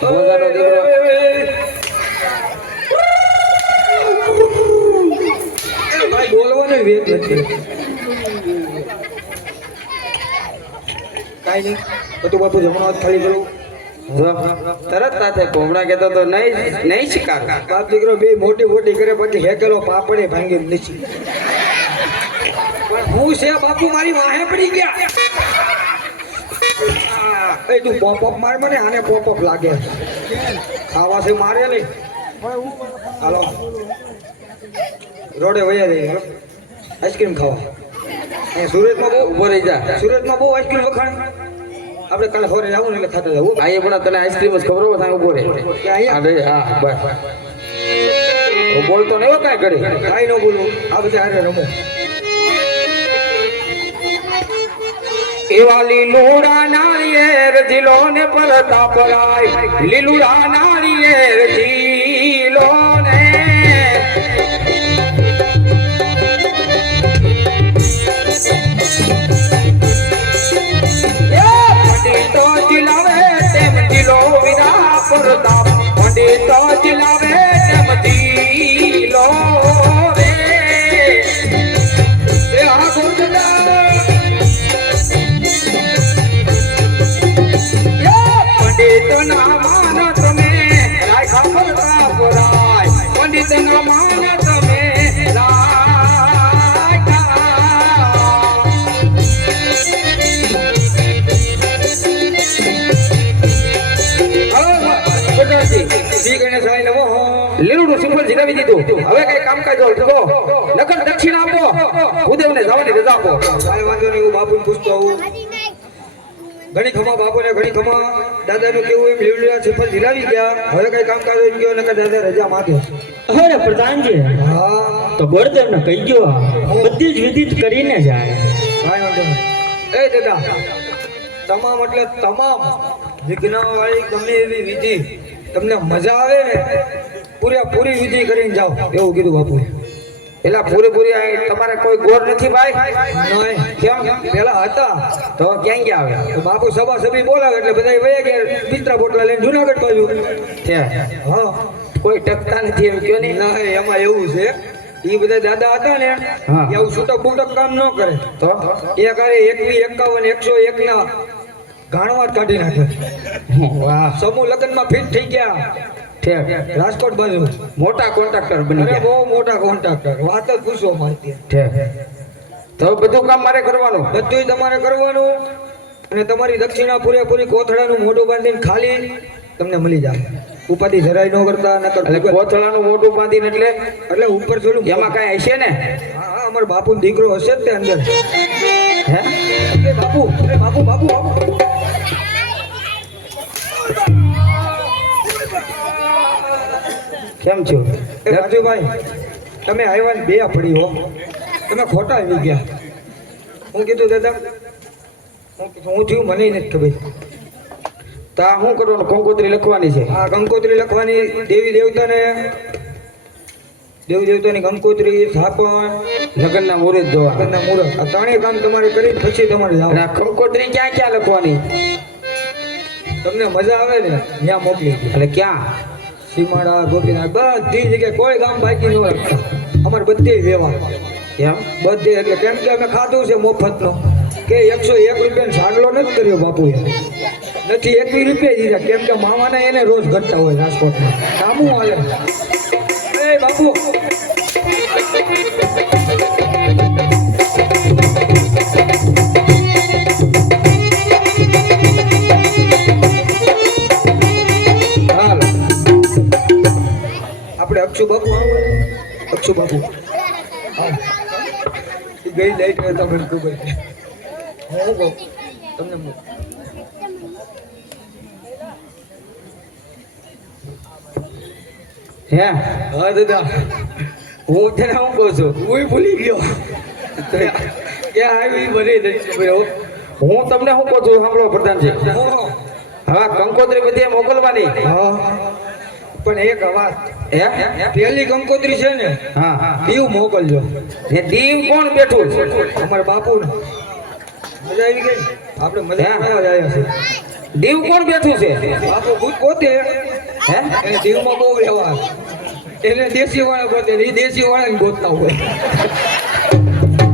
ભોગાનો દીકરો. એ ભાઈ બોલવાનો વેગ નથી કાંઈ નહીં પતુ બાપુ જમણો હાથ ખાલી કરો જો તરત સાથે કોમડા કહેતો તો નહીં શિકાર બાપ દીકરો બે મોટી મોટી કરે પછી હેકેલો પાપડે ભાંગી નથી પણ હું છે બાપુ મારી વાહે પડી ગયા એ તું પોપઅપ માર મને આને પોપઅપ લાગે ખાવા છે મારે નહીં હાલો રોડે વયા જઈએ હાલો આઈસ્ક્રીમ ખાવા અહીંયા સુરતમાં બહુ ઉભો રહી જા સુરતમાં બહુ આઈસ્ક્રીમ વખાણ આપણે કાલે સવારે જવું ને એટલે ખાતા જવું અહીંયા પણ તને આઈસ્ક્રીમ જ ખબર હોય ઉભો રહે અહીંયા? હા રે, હા બસ હું બોલતો નહીં હો કાંઈ કરી કાંઈ ન બોલું આ બધા હારે રમો એવા લીલુડા નાળિયેર જીલો ને પરતા પરાય લીલુડા નાળિયેર જીલો ને પંડિતો જીલાવે તેમ જીલો વિના પરતાપ પંડિતો જીલાવે તેમ જીલો રે એ આ ગુરદા પંડિત ના માન તમે રાય ખબર પરાય પંડિત ના માન તમે લીલુડું શ્રીફળ ઝીલાવી દીધું. હવે કઈ કામકાજ હોય તો લગન દક્ષિણા આપો, ભૂદેવને જવાની રજા આપો. કાંઈ વાંધો નહીં, હું બાપુને પૂછતો આવું. ઘણી ખમા બાપુને ઘણી ખમા. દાદાનું કેવું એમ લીલુડા શ્રીફળ ઝીલાવી ગયા. હવે કઈ કામકાજ હોય ગયો નકર દાદા રજા માંગે. અરે પ્રધાનજી હા, તો ગોરદેવને કહી ગયો બધી જ વિધિ કરીને જાય. કાંઈ વાંધો નહીં. એ દાદા, તમામ એટલે તમામ વિઘ્નવાળી ગમે એવી વિધિ તમને મજા આવે ને પૂરેપૂરી વિધિ કરીને જાઓ એવું કીધું બાપુએ. એલા પૂરેપૂરી તમારે કોઈ ગોર નથી ભાઈ? નહીં, કેમ? પેલા હતા તો ક્યાં ગયા આવે? તો બાપુ સભા સભી બોલાવે એટલે બધા વયા ગયા બિસ્તરા પોટલા લઈને જુનાગઢ બાજુ. છે હા, કોઈ ટકતા નથી એમ કયો નહીં. ના એમાં એવું છે, એ બધા દાદા હતા ને હા. એવું છૂટક બૂટક કામ ન કરે. તો એક હારે 21, 51, 101 ના ગાણવા જ કાઢી નાખે. વાહ, સમૂહ લગ્નમાં ફિટ થઈ ગયા ઠેક. રાજકોટ બાજુ. મોટા કોન્ટ્રાક્ટર બની અરે ગયા. બહુ મોટા કોન્ટ્રાક્ટર, વાત જ પૂછો મારતી. ઠેક. તો બધું કામ મારે કરવાનું. બધું તમારે કરવાનું અને તમારી દક્ષિણા પૂરેપૂરી કોથળાનું મોઢું બાંધીને ખાલી તમને મળી જાય. ઉપાધિ જરાય ન કરતા નકર એટલે કોથળાનું મોઢું બાંધીને એટલે ઉપર જોલું એમાં કાંઈ હશે ને? હા હા, અમારો બાપુનો દીકરો હશે જ તે અંદર. હે? એ બાપુ, એ બાપુ, બાપુ, બાપુ. કેમ છો? એ રાજુભાઈ, તમે આવ્યા ને બે પડી હો, તમે ખોટા આવી ગયા. હું કીધું દાદા, હું થયું મને નથી ખબર. તો આ શું કરવાનું? કંકોત્રી લખવાની છે. આ કંકોત્રી લખવાની, દેવી દેવતાની કંકોત્રી, સ્થાપન, લગ્નના મુહૂર્ત જોવા. લગ્નના મુહૂર્ત, આ ત્રણેય કામ તમારે કરી પછી તમારે અને જવાનું. આ કંકોત્રી ક્યાં ક્યાં લખવાની? તમને મજા આવે ને ત્યાં મોકલી દે. એટલે ક્યાં? સીમાડા, ગોપીનાથ, બધી જગ્યાએ કોઈ ગામ બાકી ન રાખતા. અમારે બધે વ્યવહાર એમ? બધે. એટલે કેમ કે અમે ખાધું છે મફતનો કે 101 રૂપિયાનો સાડલો નથી કર્યો બાપુએ. નથી 21 રૂપિયા દીધા, કેમ કે મામાના એને રોજ ઘટતા હોય રાજકોટમાં. કામું હાલે. એ બાપુ, હાલ. આપણે અક્ષુ બાપુ આવો. અક્ષુ બાપુ હા. ઈ ગઈ લાઈટ હોય તમને ખબર છે. હું કહું તમને હે? હા દાદા, હું તને શું કહું છું? હું ભૂલી ગયો. ક્યાં આવી બની નથી ખબર હો. હું તમને શું કહું છું? સાંભળો પ્રધાનજી. હા. હવે કંકોત્રી બધી મોકલવાની. હા, પણ એક વાત, હે? પેલી કંકોત્રી છે ને હા. દીવ મોકલજો. એ દીવ કોણ બેઠું છે? અમારા બાપુ મજા આવી ગઈ. આપણે મજા કરવા જ આવ્યા છે. દીવ કોણ બેઠું છે? બાપુ ખુદ પોતે હે? એને દીવમાં બહુ વ્યવહાર. એને દેશી વાળા ગોતે, એ દેશી વાળાને ગોતતા હોય.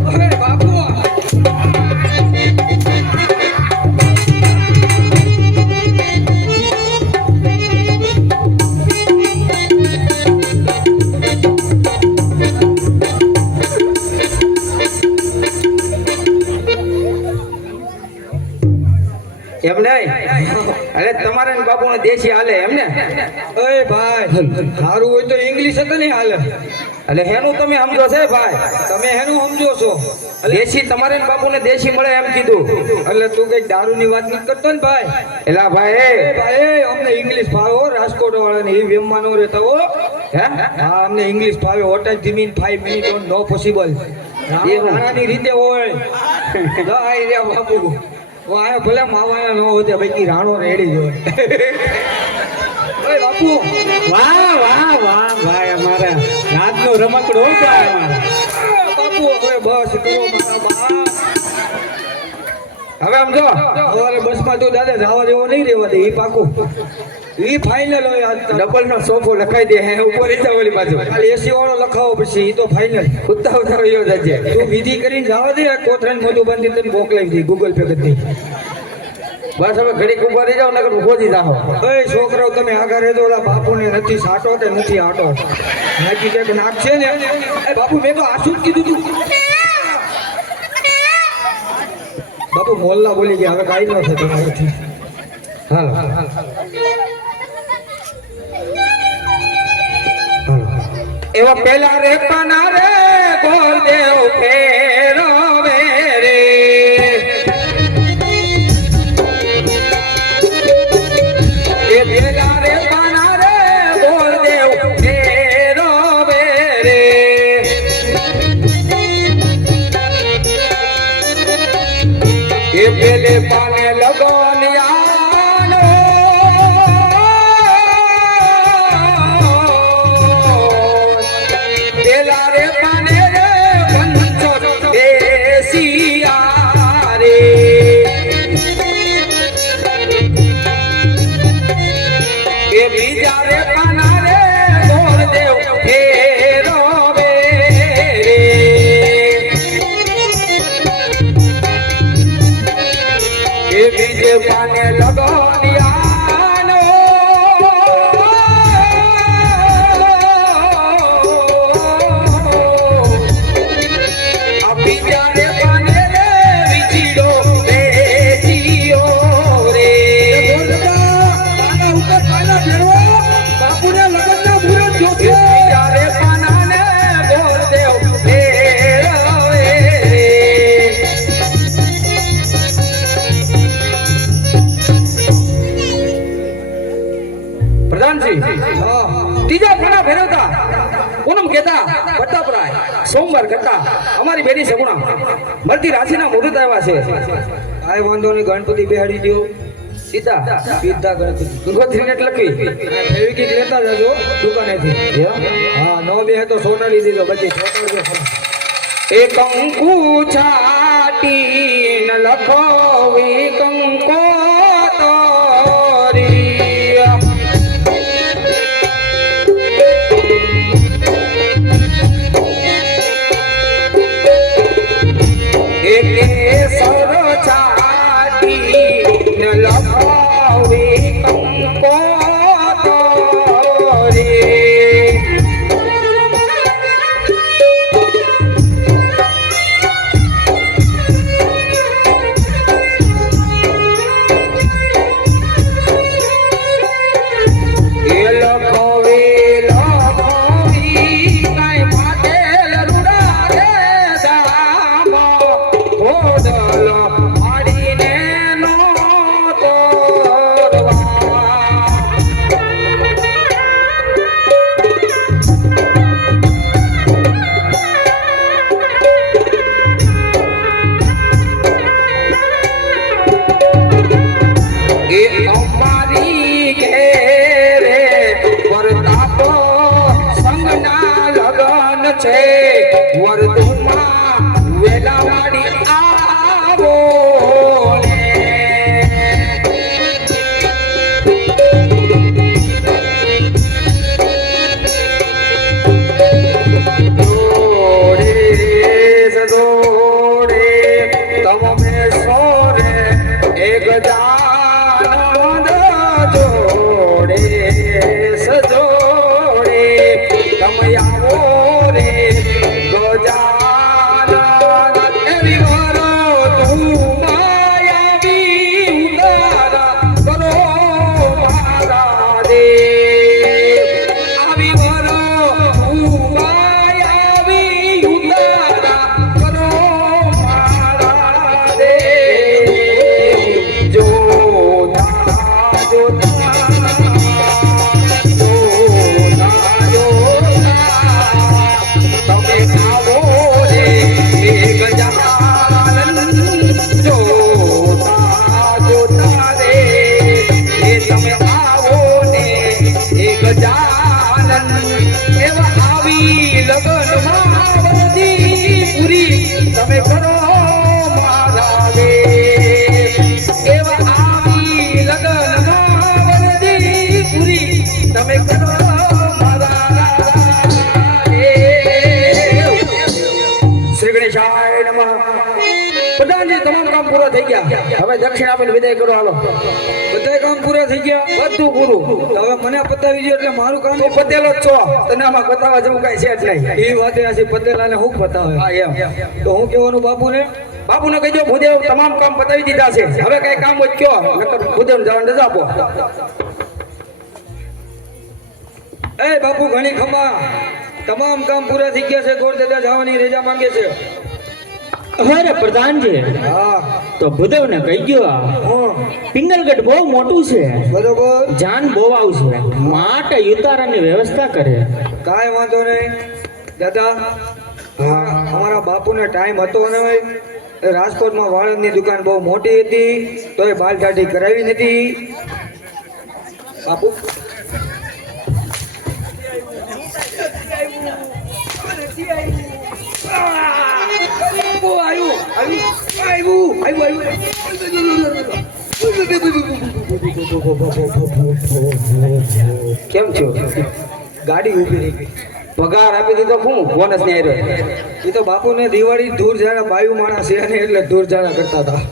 અરે બાપુ, એમ નહીં. અરે તમારે ને બાપુને દેશી હાલે એમ ને? એ ભાઈ, સારું હોય તો ઇંગ્લિશ હતો ને હાલે. એટલે હેનું તમે સમજો છે ભાઈ? તમે એનું સમજો છો. દેશી તમારે ને બાપુને દેશી મળે એમ કીધું. એટલે તું કઈક દારૂની વાત નથી કરતો ને ભાઈ? એલા ભાઈ, એ ભાઈ, અમને ઇંગ્લિશ ફાવે હો, રાજકોટ વાળાને એ વેમમાં નો રહેતા હો. હે? હા, અમને ઇંગ્લિશ ફાવે. હોટ એન્ડ ધીમી 5 મિનિટ ઓન નો પોસિબલ. નાની રીતે હોય. જાય રે બાપુ, હું આયો ભલે માવાના નો હોતે, બાકી રાણો રેડી જ હોય. ઓય બાપુ, વાહ વાહ વાહ ભાઈ, અમારા રાતનો રમકડો ભાઈ અમારા. બાપુ હવે બસ કરો મારા બા. હવે સમજો. સવારે બસમાં તું દાદા જવા જેવો નહીં રહેવા દે, એ પાકું. એ ફાઇનલ હોય આજ તો. ડબલ નો સોફો લખાઈ દે હે ઉપર રહી જાવ ઓલી બાજુ. ખાલી એસી વાળો લખાવો પછી એ તો ફાઇનલ. ઉત્તા ઉત્તા યો જજે. તું વિધિ કરીને જવા દે, કોથરાને મોઢું બાંધી તને મોકલાવી દે ગૂગલ પે કરી દે. બસ હવે ઘડીક ઉભા રહી જાવ નકર ખોજી જાઓ. એ છોકરાઓ તમે આગળ રહેજો, ઓલા બાપુને નથી સાટો કે નથી આટો. નાખી કે નાખશે ને. એ બાપુ, મેં તો આશું જ કીધું તું. બાપુ મોલ્લા બોલી ગયા, હવે કાંઈ ન છે તમારાથી. હાલો. એવા પેલા રે પાના રે ગોરદેવ ફેરવે રે એ પેલા રે પાના રે ગોરદેવ ફેરવે રે એ પેલે પાને લગનિયાનો પેલા રે પાને રે પંચો બેસિયા રે એ બીજા રે પાના રે ગોરદેવ ફેરવે રે એ બીજે પાને લગનિયાનો આ બીજા રે પાને રે વિચીડો બેસિયો રે પાના ઉપર પાના ફેરવો બાપુને લગનના મુહૂર્ત જોશે બીજા રે પાના ને ગોરદેવ ફેરવે રે પ્રધાનજી ત્રીજા પાના ફેરવતા પૂનમ કહેતા પ્રતાપરાય સોમવાર કરતા અમારી બેટી સગુણા મળતી રાશિના મુહૂર્ત આવ્યા છે કાંઈ વાંધો નહીં, ગણપતિ બેહાડી દો. સીધા સીધા ગણપતિ ગોત્રીને લખી ફેવિકિક લેતા જજો દુકાનેથી. હા, ન બે તો સોનારી દીધો બધી ચોટાડજો. એ કંકુ છાટી ન લખો કંકો તોરી એટલે સર છાટી ન લખો કંકો તોરી વર્ધુમાં વેલાવાડી આવો જોડે તમે સોરે એક જાનંદ જોડે સજોડે તમે આવો રે તમે કરો મારા રે એવા આવી લગનમાં વરદી પૂરી તમે કરો મારા રે. શ્રી ગણેશાય નમઃ. પ્રધાનજી તમામ કામ પૂરા થઈ ગયા, હવે દક્ષિણ આપીને વિદાય કરો. હાલો, બધા કામ પૂરા થઈ ગયા, બધું પૂરું. હવે મને પતાવી દો એટલે મારું કામ તો પતેલો જ છો, તને આમાં બતાવવા જેવું કઈ છે જ નહીં. એ વાતે આછી પટેલાને હું પતાવે. હા એમ તો હું કહેવાનું બાપુને બાપુને કહેજો ભૂદેવ તમામ કામ પતાવી દીધા છે, હવે કઈ કામ હોય કયો, નકર ભૂદેવને જવાનું રજા આપો. એ બાપુ ઘણી ખમા તમામ કામ પૂરા થઈ ગયા છે. ગોર દાદા જવાની રજા માંગે છે. અરે પ્રધાનજી હા તો ભૂદેવને કહી ગયો પિંગલગઢ બહુ મોટું છે, બરોબર. જાન બહુ આવશે, માટે ઉતારાની વ્યવસ્થા કરે. કાંઈ વાંધો નહીં દાદા. હા અમારા બાપુને ટાઈમ હતો ને રાજકોટમાં વાળંદની દુકાન બહુ મોટી હતી તો એ બાલ દાઢી કરાવી નથી. બાપુ કેમ છો? ગાડી ઊભી રહી ગઈ. પગાર આપી દીધો હું બોનસ ને આવ્યો. એ તો બાપુને દિવાળી ધૂર જાણા બાયુ માણસ છે ને એટલે ધૂર જાણા કરતા હતા.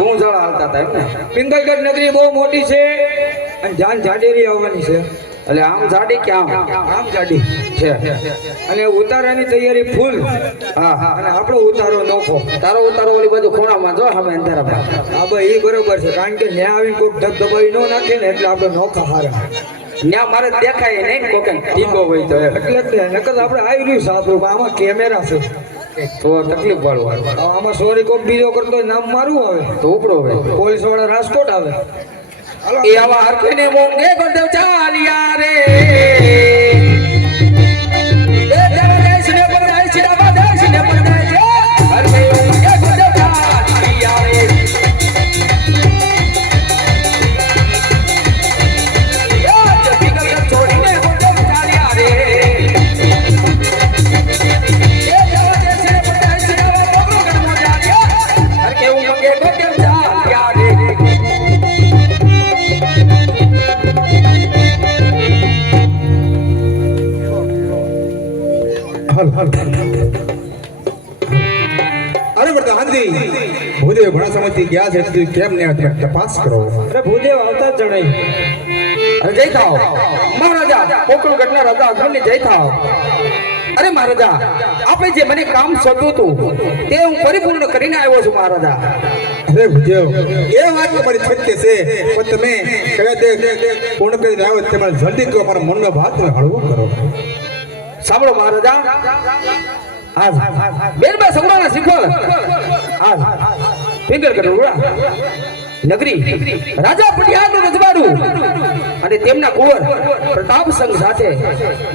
હું જવા હાલતા હતા એમ ને. પિંગલગઢ નગરી બહુ મોટી છે અને જાન જાડેરી આવવાની છે. એટલે આમ જાડી કે આમ આમ જાડી છે. અને ઉતારાની તૈયારી ફૂલ. હા હા. અને આપણો ઉતારો નોખો. તારો ઉતારો ઓલી બાજુ ખૂણામાં જો હવે અંધારામાં. હા ભાઈ એ બરોબર છે કારણ કે ન્યા આવીને કોઈક ધબધબાવી ન નાખે ને એટલે આપણે નોખા હારા. ત્યાં મારે દેખાય નહીં ને કોકે ઠીકો હોય તો એમ. એટલે જ ને નકર આપણે આવી રહ્યું સાપરું પણ આમાં કેમેરા છે. તો તકલીફ વાળું હવે આમાં સોરી કોક બીજો કરતો હોય, નામ મારું આવે તો ઉપડો હોય. પોલીસ વાળા રાજકોટ આવે. એ આવા હરખે ને મોંઘે ગોંડવ ચાલિયા રે. એ દેશ ને પરદાય છે, આવા દેશ ને પરદાય છે. હરખે મોંઘે ગોંડવ ચાલિયા રે. એ જગત છોડીને ગોંડવ ચાલ્યા રે. એ દેવા દેશ ને પરદાય છે, આવા મોંઘો ગણમો ચાલ્યા. હરખે મોંઘે ગોંડવ ચાલ્યા રે. અરે પ્રધાનજી ભૂદેવ ઘણા સમયથી ગયા છે તો કેમ ને તમે તપાસ કરો. અરે ભૂદેવ આવતા જ જણાય. અરે જય થાવ મહારાજા. પોકળગઢના રાજા અગ્નિ જય થાવ. અરે મહારાજા, આપણે જે મને કામ સોંપ્યું હતું તે હું પરિપૂર્ણ કરીને આવ્યો છું મહારાજા. અરે ભૂદેવ એ વાત તમારી સત્ય છે પણ તમે કયા દે પૂર્ણ કરી આવ્યો તમારે જલ્દી કહો, મારા મનનો ભાત તમે હળવો કરો. સાંભળો મહારાજા, આજ બેનબા સગડાના શ્રીફળ આજ પિંગલગઢ નગરી રાજા પટિયારનું રજવાડું અને તેમના કુંવર પ્રતાપસંગ સાથે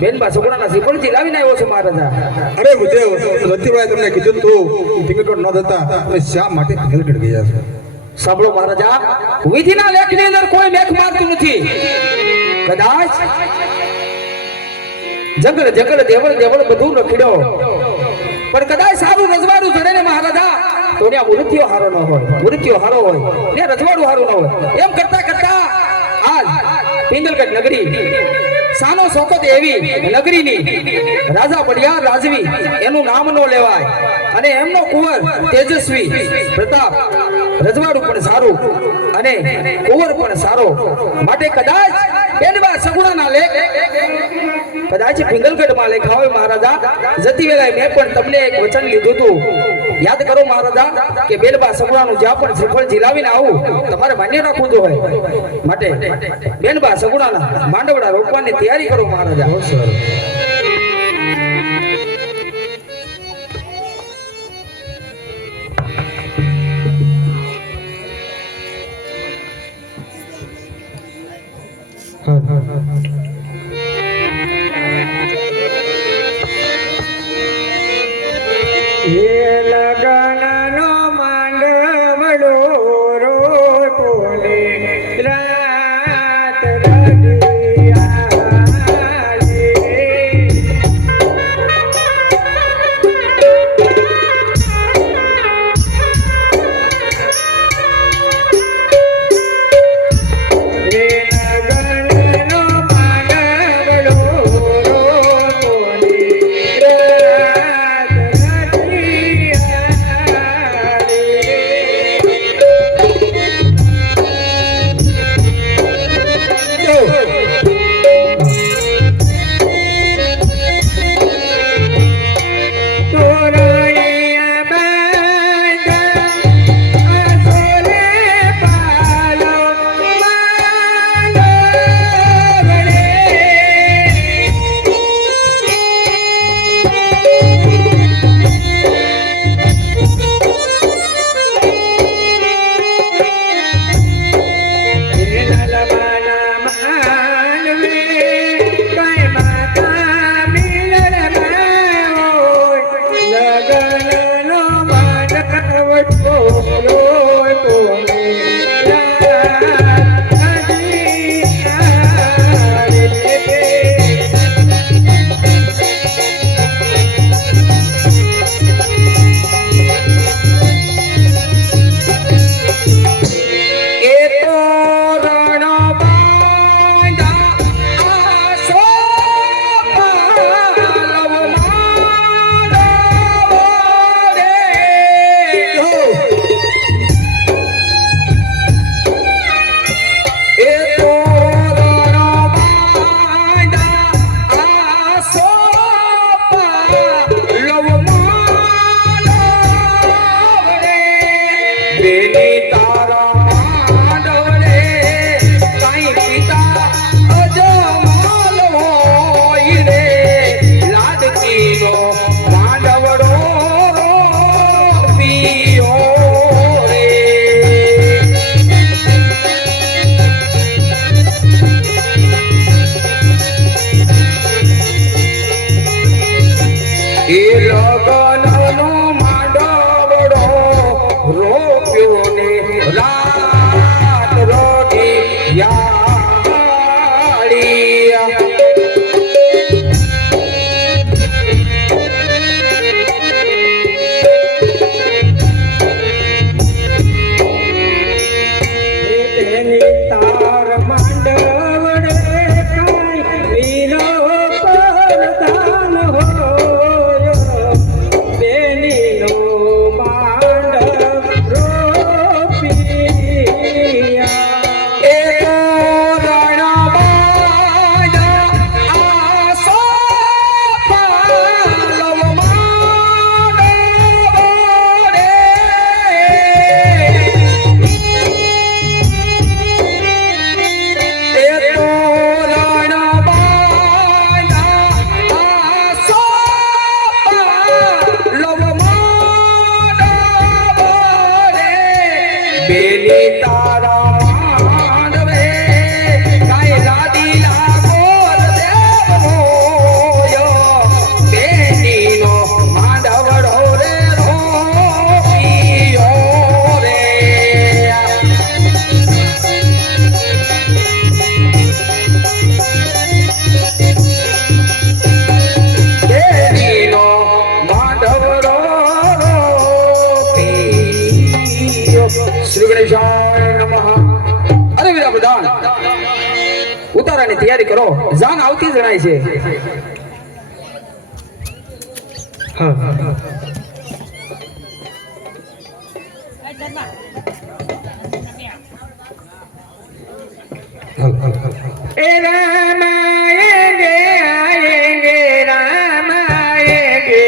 બેનબા સગડાના શ્રીફળથી લાવીને આવ્યો છે મહારાજા. અરે ભૂદેવ રતિભાઈ તમને કીધું તું પિંગલગઢ ન જતા તમે શા માટે પિંગલગઢ ગયા છો? સાંભળો મહારાજા, વિધિના લેખની અંદર કોઈ મેખ મારતું નથી. કદાચ જંગલ જંગલ દેવળ દેવળ બધું રખડ્યો પણ કદાચ સારું રજવાડું જડે ને મહારાજા તો ત્યાં મૃત્યુ હારો ન હોય, મૃત્યુ હારો હોય ને રજવાડું હારું ન હોય. એમ કરતા કરતા આજ પિંગલગઢ નગરી સાનો સોકત એવી નગરીની રાજા પડિયાર રાજવી એનું નામ નો લેવાય અને એમનો કુંવર તેજસ્વી પ્રતાપ રજવાડું પણ સારું અને કુંવર પણ સારો માટે કદાચ બેનબા સગુણાના લેખ કદાચ પિંગલગઢમાં લેખા હોય મહારાજા. જતી વેળાએ મેં પણ તમને એક વચન લીધું હતું, યાદ કરો મહારાજા કે બેનબા સગુણાનું જ્યાં પણ શ્રીફળ ઝીલાવીને આવું તમારે માન્ય રાખવું હોય માટે બેનબા સગુણાના માંડવડા રોપવાની તૈયારી કરો મહારાજા. એ લગનનો માંડવડો રોપોને રાત રડિયા એ લગનનો માંડવડો વેલી તારા માંડવે કાય લાદી લાગો દેવ મોયો બેનીનો માંડવડો રે રોયો રે બેનીનો માંડવડો શ્રી ગણેશાય નમઃ. અરે વીરા પ્રધાન ઉતારાની તૈયારી કરો, જાન આવતી જણાય છે. એ રામ આયેંગે આયેંગે રામ આયેંગે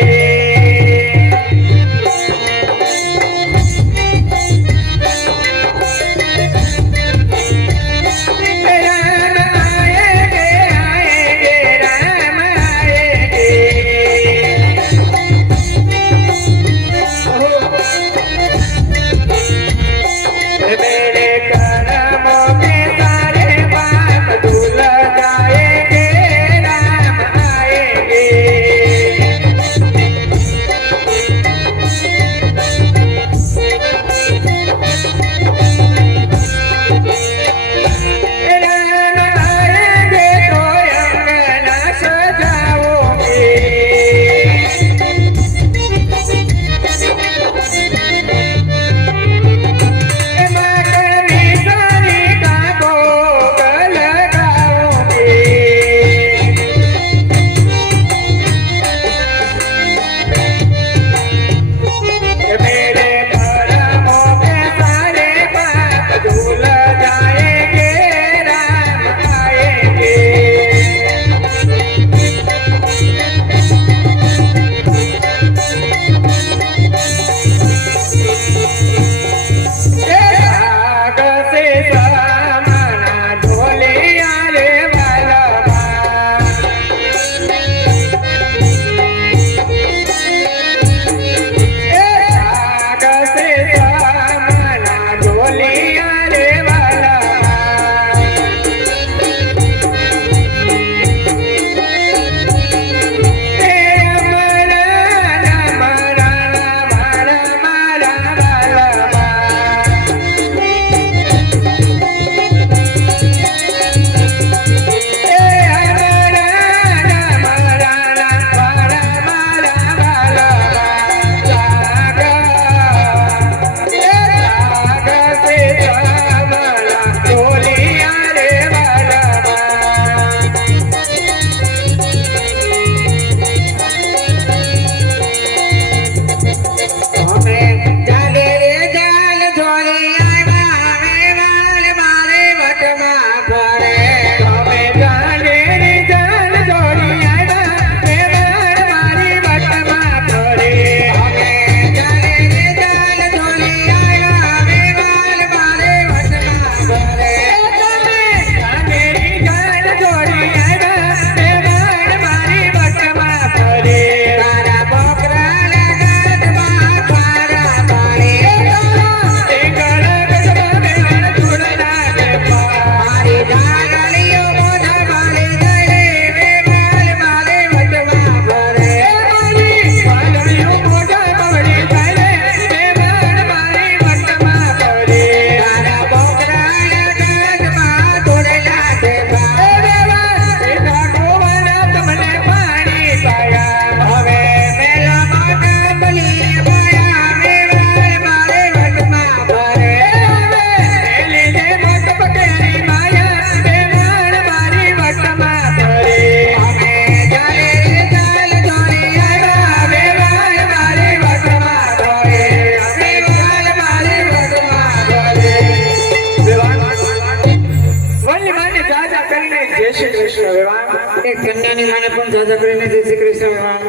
એ કન્યાની માને પણ જાજા કરીને જય શ્રી કૃષ્ણ વિવાહ.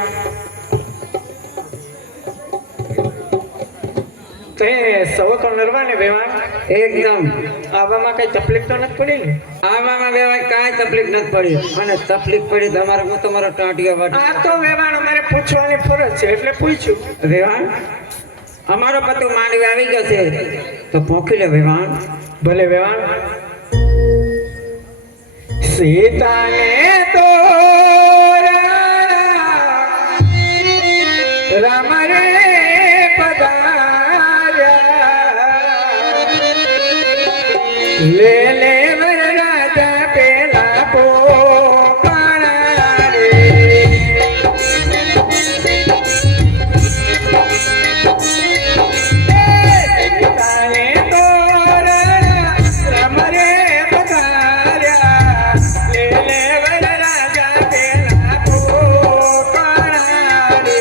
તો એ સૌ તો નરવાને વેવાણ એકદમ આવામાં કઈ તકલીફ તો નથી પડી ને? આવામાં વેવાય કાંઈ તકલીફ નથી પડી. અને તકલીફ પડી તમારે હું તમારો ટાંટિયો વાટ આ તો વેવાણ અમારે પૂછવાની ફરજ છે એટલે પૂછ્યું. વેવાણ અમારો પતુ માંડવી આવી ગયો છે. તો પોકી લે વેવાણ. ભલે વેવાણ. સીતાને તો રામ રે પધાર્યા, લે લે વરરાજા પેલા પોકાણા રે. સીતાને તો રામ રે પધાર્યા, લે લે વરરાજા પેલા પોકાણા રે.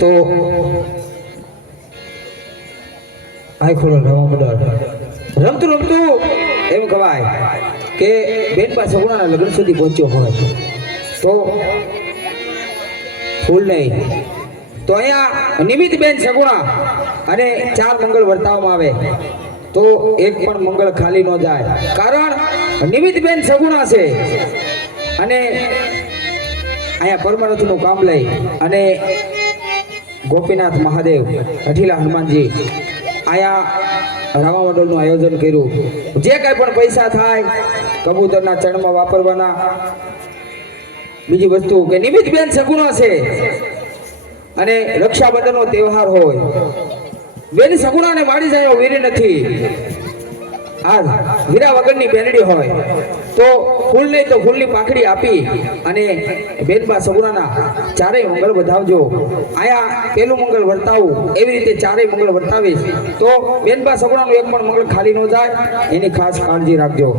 તો આય ખોલો રવા મંડળ રમતું રમતું એમ કહેવાય કે બેનપા સગુણાના લગ્ન સુધી પહોંચ્યો હોય તો ફૂલ નહીં તો અહીંયા નિમિત્ત બેન સગુણા અને 4 મંગળ વર્તાવવામાં આવે તો એક પણ મંગળ ખાલી ન જાય, કારણ નિમિત્ત બેન સગુણા છે અને અહીંયા પરમારથનું કામ લઈ અને ગોપીનાથ મહાદેવ અઠીલા હનુમાનજી આયા રામા મંડળનું આયોજન કર્યું. જે કાંઈ પણ પૈસા થાય કબૂતરના ચણમાં વાપરવાના, બીજી વસ્તુ કે નિમિત્ત બેન સગુણા છે અને રક્ષાબંધનનો તહેવાર હોય, બેન સગુણાને મારી જાય વીર નથી. આ વીરા વગરની બેનડી હોય તો ફૂલ નહીં તો ફૂલની પાંખડી આપી અને બેનબા સગુણાના 4 મંગળ વધાવજો. આયા પેલું મંગળ વર્તાવું એવી રીતે 4 મંગળ વર્તાવીશ તો બેનબા સગુણાનું એક પણ મંગળ ખાલી ન જાય, એની ખાસ કાળજી રાખજો.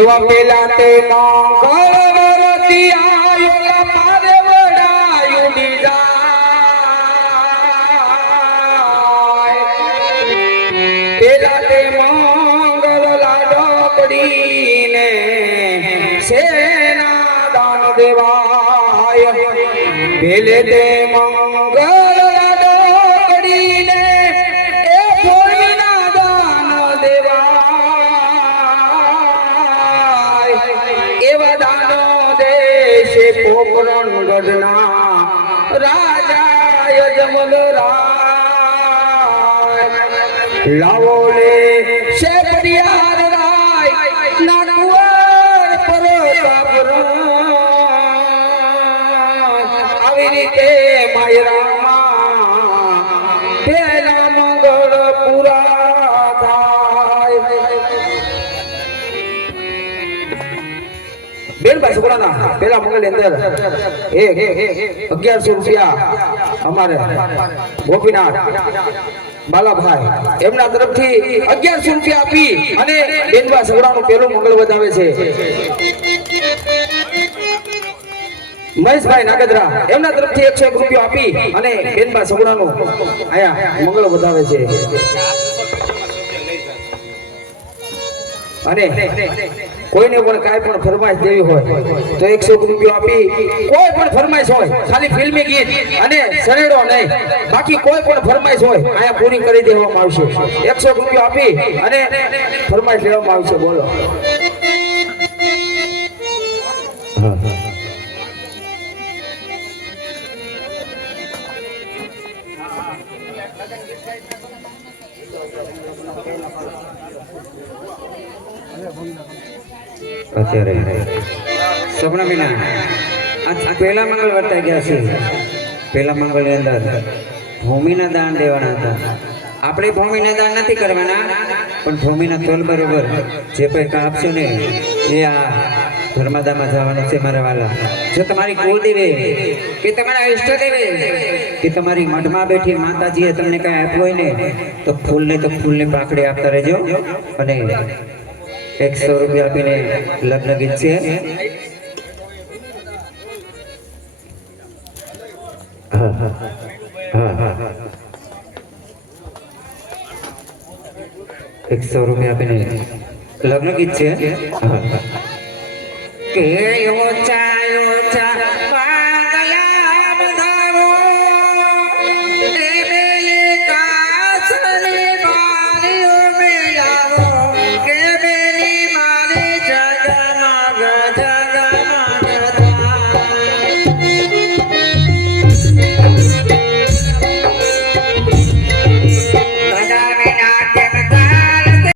એવા પેલા તે મંગળવરતી આયોલા મારે વડાયું બીજાય પેલા તે મંગળ લાડો પડીને સેના દાન દેવાય પેલે તે મંગળ લાડો પડીને એ થોડીના દાન દેવાય એવા દાનો દેશે પોકરણ ગઢના રાજા યજમલ રાય લાવો લે શેપડિયાર રાય નાકુવર પ્રતાપ આવી રીતે માયરામાં પેલા મંગળ પૂરા થાય બેનભાઈ છોકરાના પેલા મંગળ ની અંદર 1100 રૂપિયા અમારે ગોપીનાથ બાલાભાઈ એમના તરફથી 1100 રૂપિયા આપી અને બેનભાઈ છોકરાનું પેલું મંગળ વધાવે છે મહેશભાઈ નાગદરા એમના તરફથી 101 રૂપિયા આપી અને બેનભાઈ છોકરાનું આયા મંગળ વધાવે છે અને કોઈને પણ કાંઈ પણ ફરમાઈશ દેવી હોય તો 101 રૂપિયા આપી કોઈ પણ ફરમાઈશ હોય ખાલી ફિલ્મી ગીત અને સરેડો નહીં બાકી કોઈ પણ ફરમાઈશ હોય આયા પૂરી કરી દેવામાં આવશે 101 રૂપિયા આપી અને ફરમાઈશ લેવામાં આવશે બોલો અત્યારે સપના મહિના આ પહેલા મંગળ વર્તાઈ ગયા છે પહેલા મંગળની અંદર ભૂમિના દાન દેવાના હતા આપણે ભૂમિના દાન નથી કરવાના પણ ભૂમિના તોલ બરોબર જે પૈસા આપશો ને એ આ ધર્માદામાં જવાનું છે મારા વાલા જો તમારી કુળદેવે કે તમારા ઈષ્ટદેવે કે તમારી મઠમાં બેઠી માતાજીએ તમને કાંઈ આપ્યું હોય ને તો ફૂલને પાકડી આપતા રહેજો અને 100 રૂપિયા આપીને લગ્ન ગીત છે હા 100 રૂપિયા આપીને લગ્ન ગીત છે કે એવો ચાયો